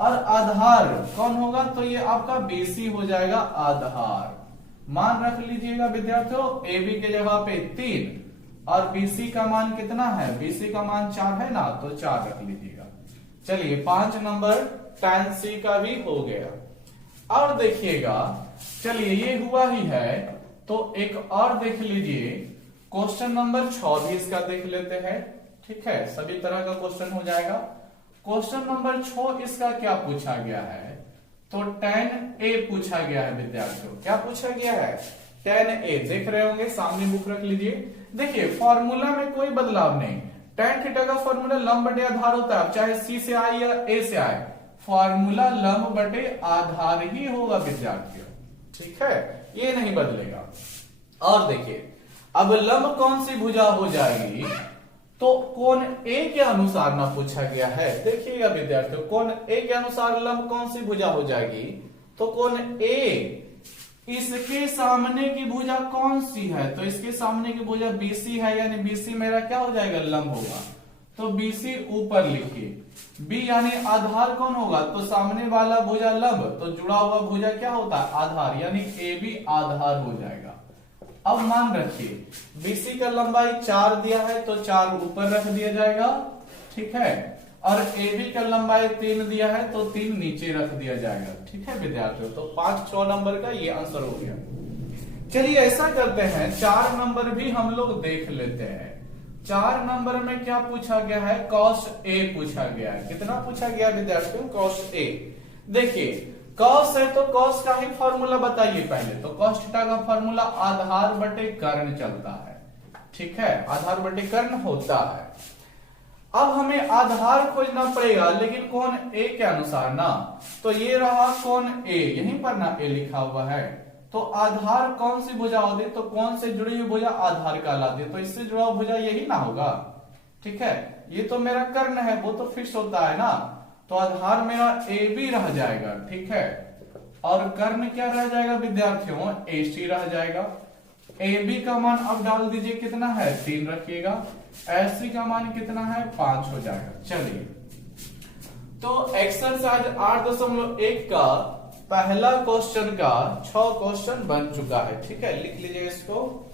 और आधार कौन होगा? तो ये आपका बीसी हो जाएगा आधार। मान रख लीजिएगा विद्यार्थियों ए बी के जगह पे 3 और बीसी का मान कितना है? बीसी का मान 4 है ना, तो 4 रख लीजिएगा। चलिए 5 नंबर tan c का भी हो गया। और देखिएगा, चलिए ये हुआ ही है तो एक और देख लीजिए, क्वेश्चन नंबर 6 भी इसका देख लेते हैं, ठीक है। सभी तरह का क्वेश्चन हो जाएगा। क्वेश्चन नंबर 6 इसका क्या पूछा गया है? तो tan a पूछा गया है विद्यार्थियों। क्या पूछा गया है? tan a देख रहे होंगे, सामने बुक रख लीजिए। देखिए फॉर्मूला में कोई बदलाव नहीं, tan थीटा का फॉर्मूला लंब बटे आधार होता है, चाहे C से आए या A से आए, फॉर्मूला लंब बटे आधार ही होगा विद्यार्थियों, ठीक है, ये नहीं बदलेगा। और देखिए अब लंब कौन सी भुजा हो जाएगी? तो कोण A के अनुसार ना पूछा गया है। देखिएगा विद्यार्थियों कोण A के अनुसार लंब कौन सी भुजा हो जाएगी? तो कोण A इसके सामने की भुजा कौन सी है? तो इसके सामने की भुजा BC है, यानी BC मेरा क्या हो जाएगा? लंब होगा। तो BC ऊपर लिखिए, B यानी आधार कौन होगा? तो सामने वाला भुजा लंब, तो जुड़ा हुआ भुजा क्या होता है? आधार, यानी AB आधार हो जाएगा। अब मान रखिए BC का लंबाई 4 दिया है तो 4 ऊपर रख दिया जाएगा, ठीक है। और AB का लंबाई 3 दिया है तो 3 नीचे रख दिया जाएगा, ठीक है विद्यार्थियों। तो 5-6 नंबर का ये आंसर हो गया। चलिए ऐसा करते हैं 4 नंबर भी हम लोग देख लेते हैं। 4 नंबर में क्या पूछा गया है? cos A पूछा गया है। कितना पूछा गया विद्यार्थियों? cos A। देखिए cos है तो cos का ही फॉर्मूला बताइए पहले। तो cos थीटा का फॉर्मूला आधार बटे कर्ण चलता है, ठीक है, आधार बटे कर्ण होता है। अब हमें आधार खोजना पड़ेगा, लेकिन कोण A के अनुसार ना। तो ये रहा कोण A, यहीं पर ना A लिखा हुआ है। तो आधार कौन सी भुजा होती? तो कौन से जुड़ी हुई भुजा आधार कहलाती है। तो इससे जुड़ा हुआ भुजा यही ना होगा, ठीक है। ये तो मेरा कर्ण है, वो तो फिक्स होता है ना। तो आधार मेरा AB रह जाएगा, ठीक है। और कर्ण क्या रह जाएगा विद्यार्थियों? AC रह जाएगा। ए बी का मान अब डाल दीजिए, कितना है 3 रखिएगा, एस सी का मान कितना है 5 हो जाएगा। चलिए तो एक्सरसाइज 8.1 का पहला क्वेश्चन का 6 क्वेश्चन बन चुका है। ठीक है, लिख लीजिए इसको।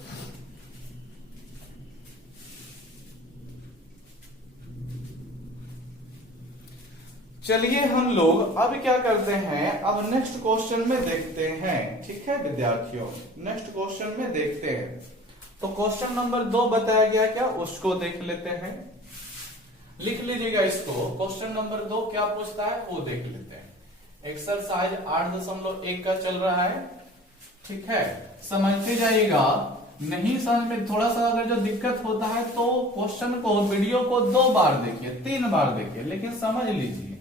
चलिए हम लोग अब क्या करते हैं, अब नेक्स्ट क्वेश्चन में देखते हैं। ठीक है विद्यार्थियों, नेक्स्ट क्वेश्चन में देखते हैं। तो क्वेश्चन नंबर 2 बताया गया क्या, उसको देख लेते हैं। लिख लीजिएगा इसको, क्वेश्चन नंबर 2 क्या पूछता है वो देख लेते हैं। एक्सरसाइज 8.1 का चल रहा है। ठीक है, समझते जाइएगा, नहीं समझ में थोड़ा सा अगर जो दिक्कत होता है तो क्वेश्चन को, वीडियो को 2 बार देखिए, 3 बार देखिए, लेकिन समझ लीजिए।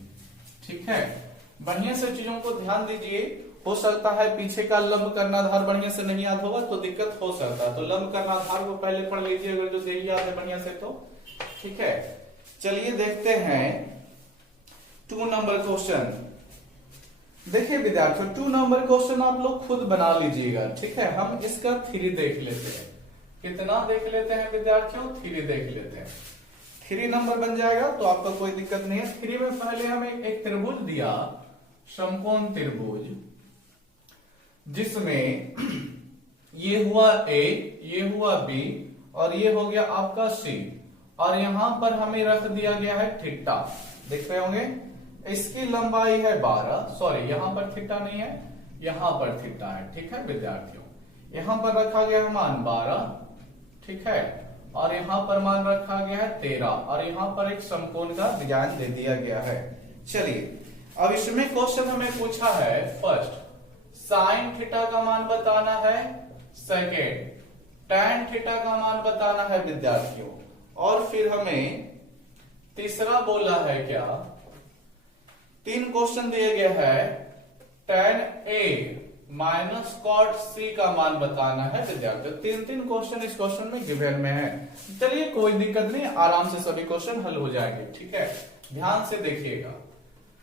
ठीक है, बढ़िया से चीजों को ध्यान दीजिए। हो सकता है पीछे का लंब कर्णाधार बढ़िया से नहीं याद होगा तो दिक्कत हो सकता है, तो लंब कर्णाधार को पहले पढ़ लीजिए अगर जो नहीं याद है बढ़िया से तो। ठीक है, चलिए देखते हैं 2 नंबर क्वेश्चन। देखिए विद्यार्थियों, 2 नंबर क्वेश्चन आप लोग खुद बना लीजिएगा। ठीक है, हम इसका 3 देख लेते हैं। कितना देख लेते हैं विद्यार्थियों, 3 देख लेते हैं। 3 नंबर बन जाएगा तो आपका कोई दिक्कत नहीं है। 3 में पहले हमें एक त्रिभुज दिया, समकोण त्रिभुज, जिसमें ये हुआ ए, ये हुआ बी और ये हो गया आपका सी, और यहां पर हमें रख दिया गया है थीटा। देख रहे होंगे, इसकी लंबाई है 12, सॉरी यहां पर थीटा नहीं है, यहां पर थीटा है। ठीक है विद्यार्थियों, यहां पर रखा गया मान 12, ठीक है, और यहां पर मान रखा गया है 13, और यहां पर एक समकोण का डिजाइन दे दिया गया है। चलिए अब इसमें क्वेश्चन हमें पूछा है, फर्स्ट साइन थीटा का मान बताना है, सेकेंड टैन थीटा का मान बताना है विद्यार्थियों, और फिर हमें तीसरा बोला है क्या, 3 क्वेश्चन दिए गए हैं, tan A minus cot C का मान बताना है विद्यार्थियों। 3 क्वेश्चन इस क्वेश्चन में गिवन में है। चलिए कोई दिक्कत नहीं, आराम से सभी क्वेश्चन हल हो जाएंगे। ठीक है, ध्यान से देखिएगा,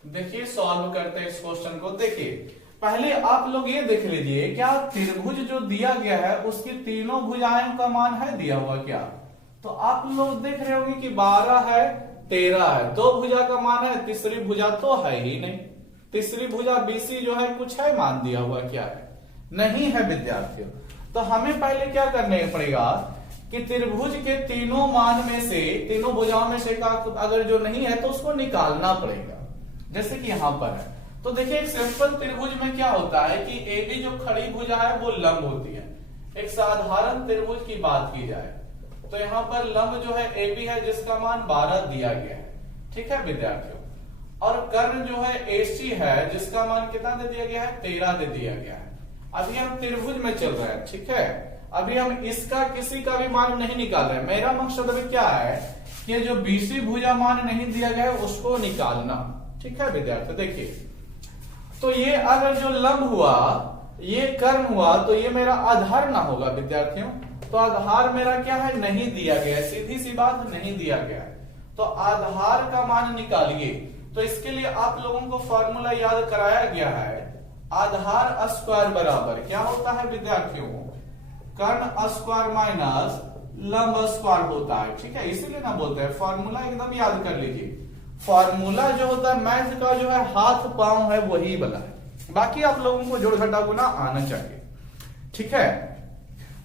देखिए सॉल्व करते हैं इस क्वेश्चन को। देखिए पहले आप लोग ये देख लीजिए, क्या त्रिभुज जो दिया गया है उसकी तीनों भुजाएं का मान है दिया हुआ क्या, तो आप लोग देख रहे होंगे कि 12 है, 13 है, 2 भुजा का मान है, तीसरी भुजा तो है ही नहीं। तीसरी भुजा बीसी जो है कुछ है मान दिया हुआ क्या है, नहीं है विद्यार्थियों। तो हमें पहले क्या करने पड़ेगा कि त्रिभुज के तीनों मान में से, तीनों भुजाओं में से का अगर जो नहीं है तो उसको निकालना पड़ेगा। जैसे कि यहां पर है, तो देखिए एक सिंपल त्रिभुज में क्या होता है कि AB जो खड़ी भुजा है वो लंब होती है। एक साधारण त्रिभुज की बात की जाए तो यहां पर लंब जो है AB है, जिसका मान 12 दिया गया है। ठीक है विद्यार्थियों, और कर्ण जो है AC है, जिसका मान कितना दे दिया गया है, 13 दे दिया गया है। अभी हम त्रिभुज में चल रहे हैं। ठीक है, अभी हम इसका किसी का भी मान नहीं निकाल रहे हैं। मेरा मकसद अभी क्या है कि जो BC भुजा मान नहीं दिया गया है उसको निकालना। ठीक है विद्यार्थी, देखिए तो ये अगर जो लंब हुआ, ये कर्ण हुआ, तो ये मेरा आधार ना होगा विद्यार्थियों। तो आधार मेरा क्या है, नहीं दिया गया है, सीधी सी बात नहीं दिया गया है। तो आधार का मान निकालिए। तो इसके लिए आप लोगों को फॉर्मूला याद कराया गया है, आधार स्क्वायर बराबर क्या होता है विद्यार्थियों, कर्ण स्क्वायर माइनस लंब स्क्वायर होता है। ठीक है, इसीलिए ना बोलते हैं, फॉर्मूला एकदम याद कर लीजिए। फॉर्मूला जो होता है मैथ का जो है हाथ पांव है वही वाला है, बाकी आप लोगों को जोड़ घटा गुना आना चाहिए। ठीक है,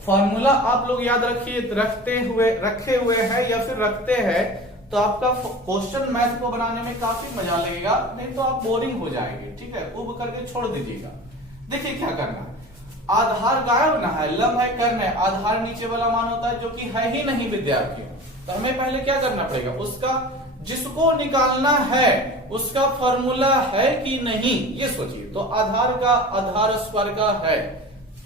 फॉर्मूला आप लोग याद रखिए, रखे हुए हैं या फिर रखते हैं तो आपका क्वेश्चन मैथ को बनाने में काफी मजा लगेगा, नहीं तो आप बोरिंग हो जाएंगे। ठीक है, उब करके छोड़ दीजिएगा। देखिए क्या करना है, आधार गायब ना है, लंब है, कर्ण है, आधार नीचे वाला मान होता है जो कि है ही नहीं विद्यार्थियों। तो हमें पहले क्या करना पड़ेगा, उसका जिसको निकालना है उसका फॉर्मूला है कि नहीं ये सोचिए। तो आधार का, आधार स्क्वायर का है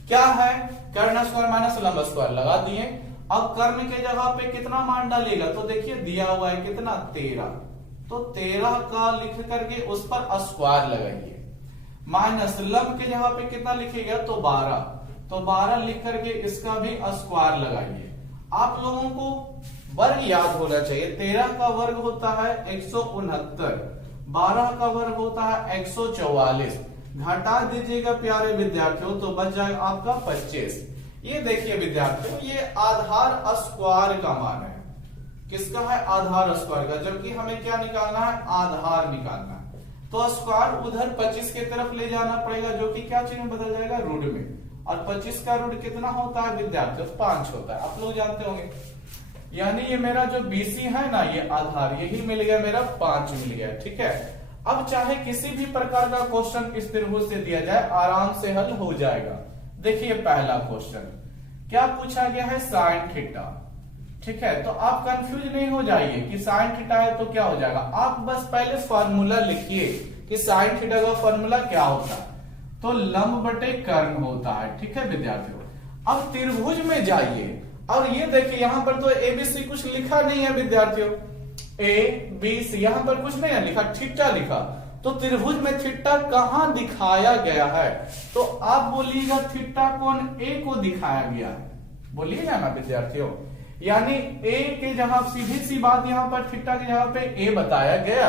क्या है, कर्ण स्क्वायर माइनस लंब स्क्वायर लगा दिए। अब कर्ण के जगह पे कितना मान डालेगा, तो देखिए दिया हुआ है कितना, 13, तो 13 का लिख करके उस पर स्क्वायर लगाइए, माइनस लंब के जगह पे कितना लिखेगा, तो 12, तो 12 लिख करके इसका भी स्क्वायर लगाइए। आप लोगों को वर्ग याद होना चाहिए, 13 का वर्ग होता है 169, 12 का वर्ग होता है 144, घटा दीजिएगा प्यारे विद्यार्थियों तो बच जाएगा आपका 25। ये देखिए विद्यार्थियों, ये आधार स्क्वायर का मान है। किसका है? आधार स्क्वायर का। जबकि हमें क्या निकालना है? आधार निकालना है। तो स्क्वायर उधर 25 की तरफ ले जाना पड़ेगा, जो कि क्या चीज में बदल जाएगा? रूट में। और 25 का रूट कितना होता है विद्यार्थियों? 5 होता है, आप लोग जानते होंगे। यानी ये मेरा जो BC है ना, ये आधार, यही मिल गया मेरा 5 मिल गया। ठीक है, अब चाहे किसी भी प्रकार का क्वेश्चन इस त्रिभुज से दिया जाए, आराम से हल हो जाएगा। देखिए पहला क्वेश्चन क्या पूछा गया है? Sine theta. ठीक है, तो आप कंफ्यूज नहीं हो जाइए कि साइन थीटा है तो क्या हो जाएगा। आप बस पहले फॉर्मूला लिखिए कि साइन थीटा का फॉर्मूला क्या होता है। तो लंब बटे कर्ण होता है। ठीक है विद्यार्थियों, अब त्रिभुज में जाइए और ये देखिए यहां पर तो ABC कुछ लिखा नहीं है विद्यार्थियों। ABC यहां पर कुछ नहीं है लिखा, थीटा लिखा। तो त्रिभुज में थीटा कहां दिखाया गया है? तो आप बोलिएगा थीटा कोण A को दिखाया गया है, बोलिएगा ना विद्यार्थियों। यानी A के जहां, सीधी सी बात, यहां पर थीटा की जगह पे A बताया गया।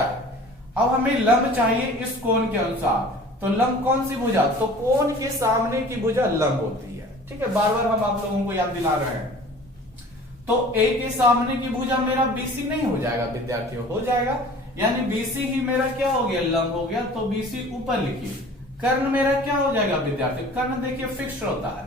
अब हमें लंब चाहिए इस कोण के अनुसार। तो लंब कौन सी भुजा? तो कोण के सामने की भुजा लंब होती है। ठीक है, बार बार हम आप लोगों को याद दिला रहे हैं। तो A के सामने की भुजा मेरा BC नहीं हो जाएगा विद्यार्थियों? हो जाएगा। यानी BC ही मेरा क्या हो गया? लंब हो गया। तो BC ऊपर लिखिए। कर्ण मेरा क्या हो जाएगा विद्यार्थियों? कर्ण देखिए फिक्स होता है।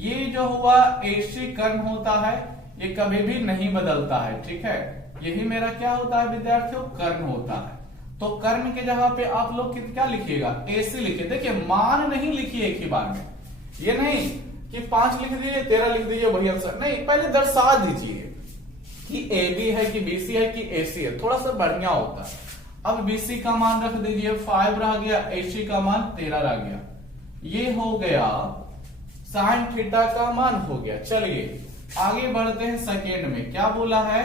ये जो हुआ AC कर्ण होता है, ये कभी भी नहीं बदलता है। ठीक है, यही मेरा क्या होता है विद्यार्थियों? कर्ण होता है। तो कर्ण के जगह पे आप लोग क्या लिखिएगा? AC लिखिए। देखिए मान नहीं लिखिए एक ही बार में, ये नहीं कि 5 लिख दीजिए 13 लिख दीजिए वही आंसर नहीं, पहले दर्शा दीजिए कि AB है कि BC है कि AC है, थोड़ा सा बढ़िया होता है। अब BC का मान रख दीजिए 5 रह गया, AC का मान 13 रह गया। ये हो गया साइन थीटा का मान हो गया। चलिए आगे बढ़ते हैं सेकेंड में। क्या बोला है?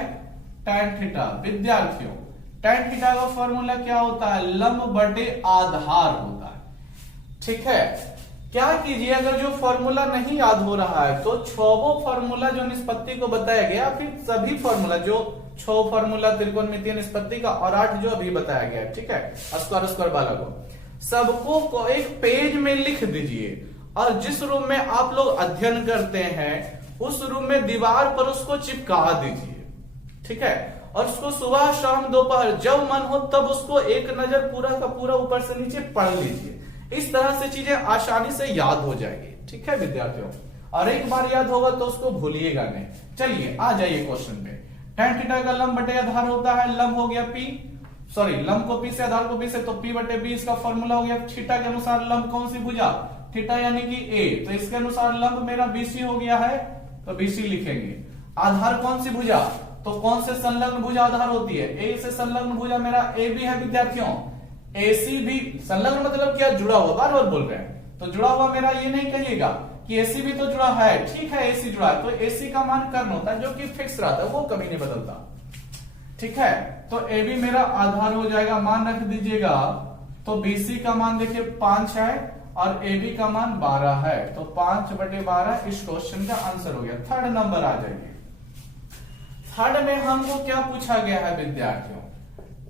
tan theta. विद्यार्थियों tan थीटा का फॉर्मूला क्या होता है? लंब बटे आधार होता है। ठीक है, क्या कीजिए, अगर जो फॉर्मूला नहीं याद हो रहा है तो 6वां फॉर्मूला जो निष्पत्ति को बताया गया, फिर सभी फॉर्मूला जो 6 फॉर्मूला त्रिकोणमितीय निष्पत्ति का और 8 जो अभी बताया गया, ठीक है, स्क्वायर वाला को, सबको को एक पेज में लिख दीजिए। और जिस रूम में आप लोग अध्ययन करते हैं उस रूम में दीवार पर उसको चिपका दीजिए। ठीक है, और उसको सुबह शाम दोपहर जब मन हो तब उसको एक नजर पूरा का पूरा ऊपर से नीचे पढ़ लीजिए। इस तरह से चीजें आसानी से याद हो जाएगी। ठीक है विद्यार्थियों, और एक बार याद होगा तो उसको भूलिएगा नहीं। चलिए आ जाइए क्वेश्चन पे। tan थीटा का लंब बटे आधार होता है, लंब हो गया P, सॉरी लंब को P से, आधार को B से, तो P बटे B इसका फॉर्मूला हो गया। थीटा के अनुसार लंब कौन सी भुजा? थीटा यानी कि A, तो इसके अनुसार लंब मेरा BC हो गया है, तो BC लिखेंगे। आधार कौन सी भुजा? तो कौन से संलग्न भुजा आधार होती है? A से संलग्न भुजा मेरा AB है विद्यार्थियों। AC भी संलग्न मतलब क्या? जुड़ा हुआ, बार बार बोल रहे हैं। तो जुड़ा हुआ मेरा ये नहीं कहिएगा कि AC भी तो जुड़ा है। ठीक है, AC जुड़ा है तो AC का मान कर्ण होता है, जो कि फिक्स रहता है, वो कभी नहीं बदलता। ठीक है, तो AB मेरा आधार हो जाएगा, मान रख दीजिएगा। तो BC का मान देखिए 5 है और AB का मान 12 है, तो 5 बटे 12 इस क्वेश्चन का आंसर हो गया। थर्ड नंबर आ जाएंगे। थर्ड में हमको क्या पूछा गया है विद्यार्थियों?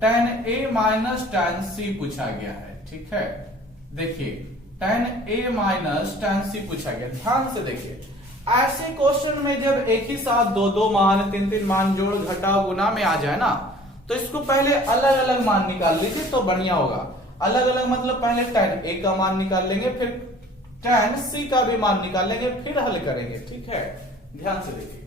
tan A minus tan C पूछा गया है। ठीक है, देखिए tan A minus tan C पूछा गया। ध्यान से देखिए, ऐसे क्वेश्चन में जब एक ही साथ 2-2 मान 3-3 मान जोड़ घटाव गुना में आ जाए ना, तो इसको पहले अलग अलग मान निकाल लीजिए तो बढ़िया होगा। अलग अलग मतलब पहले tan A का मान निकाल लेंगे, फिर tan C का भी मान निकाल लेंगे, फिर हल करेंगे। ठीक है, ध्यान से देखिए।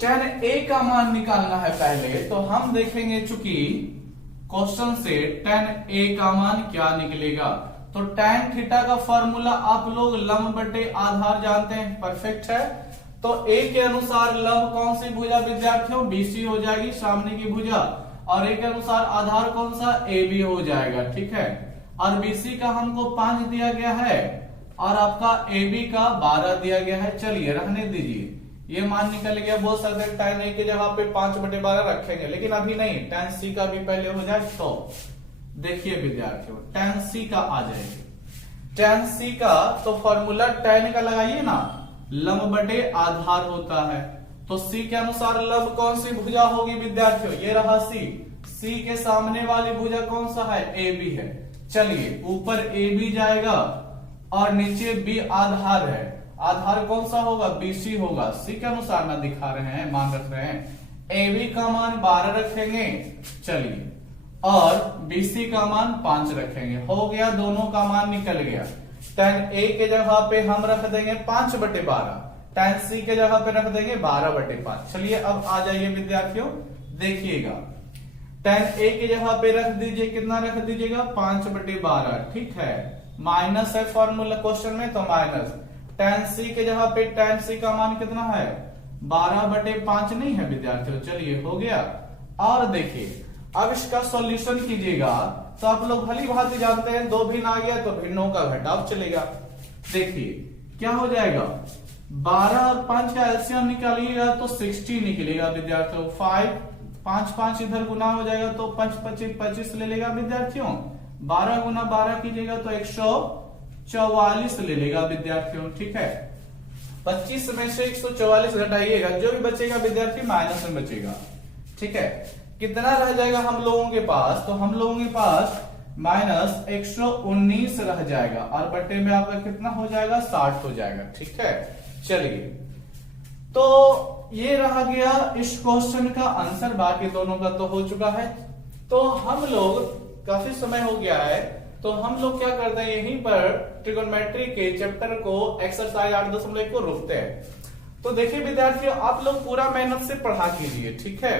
tan A का मान निकालना है पहले, तो हम देखेंगे चूंकि क्वेश्चन से tan A का मान क्या निकलेगा। तो tan थीटा का फॉर्मूला आप लोग लंब बटे आधार जानते हैं, परफेक्ट है। तो A के अनुसार लंब कौन सी भुजा विद्यार्थियों? BC हो जाएगी, सामने की भुजा। और A के अनुसार आधार कौन सा? AB हो जाएगा। ठीक है, और BC का हमको 5 दिया गया है और आपका AB का 12 दिया गया है। चलिए रहने दीजिए, ये मान निकल गया। बोल सकते हैं tan A के जगह पे 5 बटे 12 रखेंगे, लेकिन अभी नहीं, tan C का भी पहले हो जाए। तो देखिए विद्यार्थियों, tan C का आ जाएगा। tan C का तो फॉर्मूला tan का लगाइए ना, लंब बटे आधार होता है। तो C के अनुसार लंब कौन सी भुजा होगी विद्यार्थियों? ये रहा C। C के सामने वाली भुजा कौन सा है? AB है। चलिए ऊपर ए बी जाएगा और नीचे बी आधार है, आधार कौन सा होगा, बीसी होगा। सी के अनुसार ना दिखा रहे हैं, मान रख रहे हैं। ए बी का मान 12 रखेंगे, चलिए, और बीसी का मान 5 रखेंगे, हो गया, दोनों का मान निकल गया। tan ए के जगह पे हम रख देंगे 5/12, tan सी के जगह पे रख देंगे 12/5। चलिए अब आ जाइए विद्यार्थियों, देखिएगा tan ए के जगह पे रख दीजिए, कितना रख दीजिएगा, 5/12, ठीक है। माइनस है फॉर्मूला क्वेश्चन में तो माइनस। tan सी के जगह पे tan सी का मान कितना है, 12/5 नहीं है विद्यार्थियों। चलिए हो गया। और देखिए अब इसका सॉल्यूशन कीजिएगा तो आप लोग भली भांति जानते हैं, 2 भिन्न आ गया तो भिन्नों का घटाव चलेगा। देखिए क्या हो जाएगा, 12 और 5 का एलसीएम निकालिएगा तो 60 निकलेगा विद्यार्थियों। 5 इधर गुना हो जाएगा तो 5×5 ले लेगा विद्यार्थियों। 12 गुना 12 कीजिएगा तो 144 ले लेगा विद्यार्थियों, ठीक है। 25 में से 144 घटाइएगा, जो भी बचेगा विद्यार्थी माइनस में बचेगा, ठीक है। कितना रह जाएगा हम लोगों के पास, तो हम लोगों के पास -119 रह जाएगा और बट्टे में आपका कितना हो जाएगा, 60 हो जाएगा, ठीक है। चलिए तो ये रह गया इस क्वेश्चन का आंसर, बाकी दोनों का तो हो चुका है। तो हम लोग काफी समय हो गया है तो हम लोग क्या करते हैं, यहीं पर ट्रिगोनोमेट्री के चैप्टर को एक्सरसाइज 8.1 को रोकते हैं। तो देखिए विद्यार्थियों, आप लोग पूरा मेहनत से पढ़ा कीजिए, ठीक है।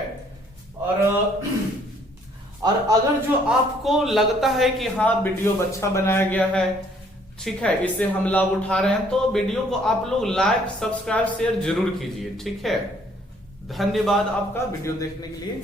और अगर जो आपको लगता है कि हाँ वीडियो अच्छा बनाया गया है, ठीक है, इससे हम लाभ उठा रहे हैं, तो वीडियो को आप लोग लाइक सब्सक्राइब शेयर जरूर कीजिए, ठीक है। धन्यवाद आपका वीडियो देखने के लिए।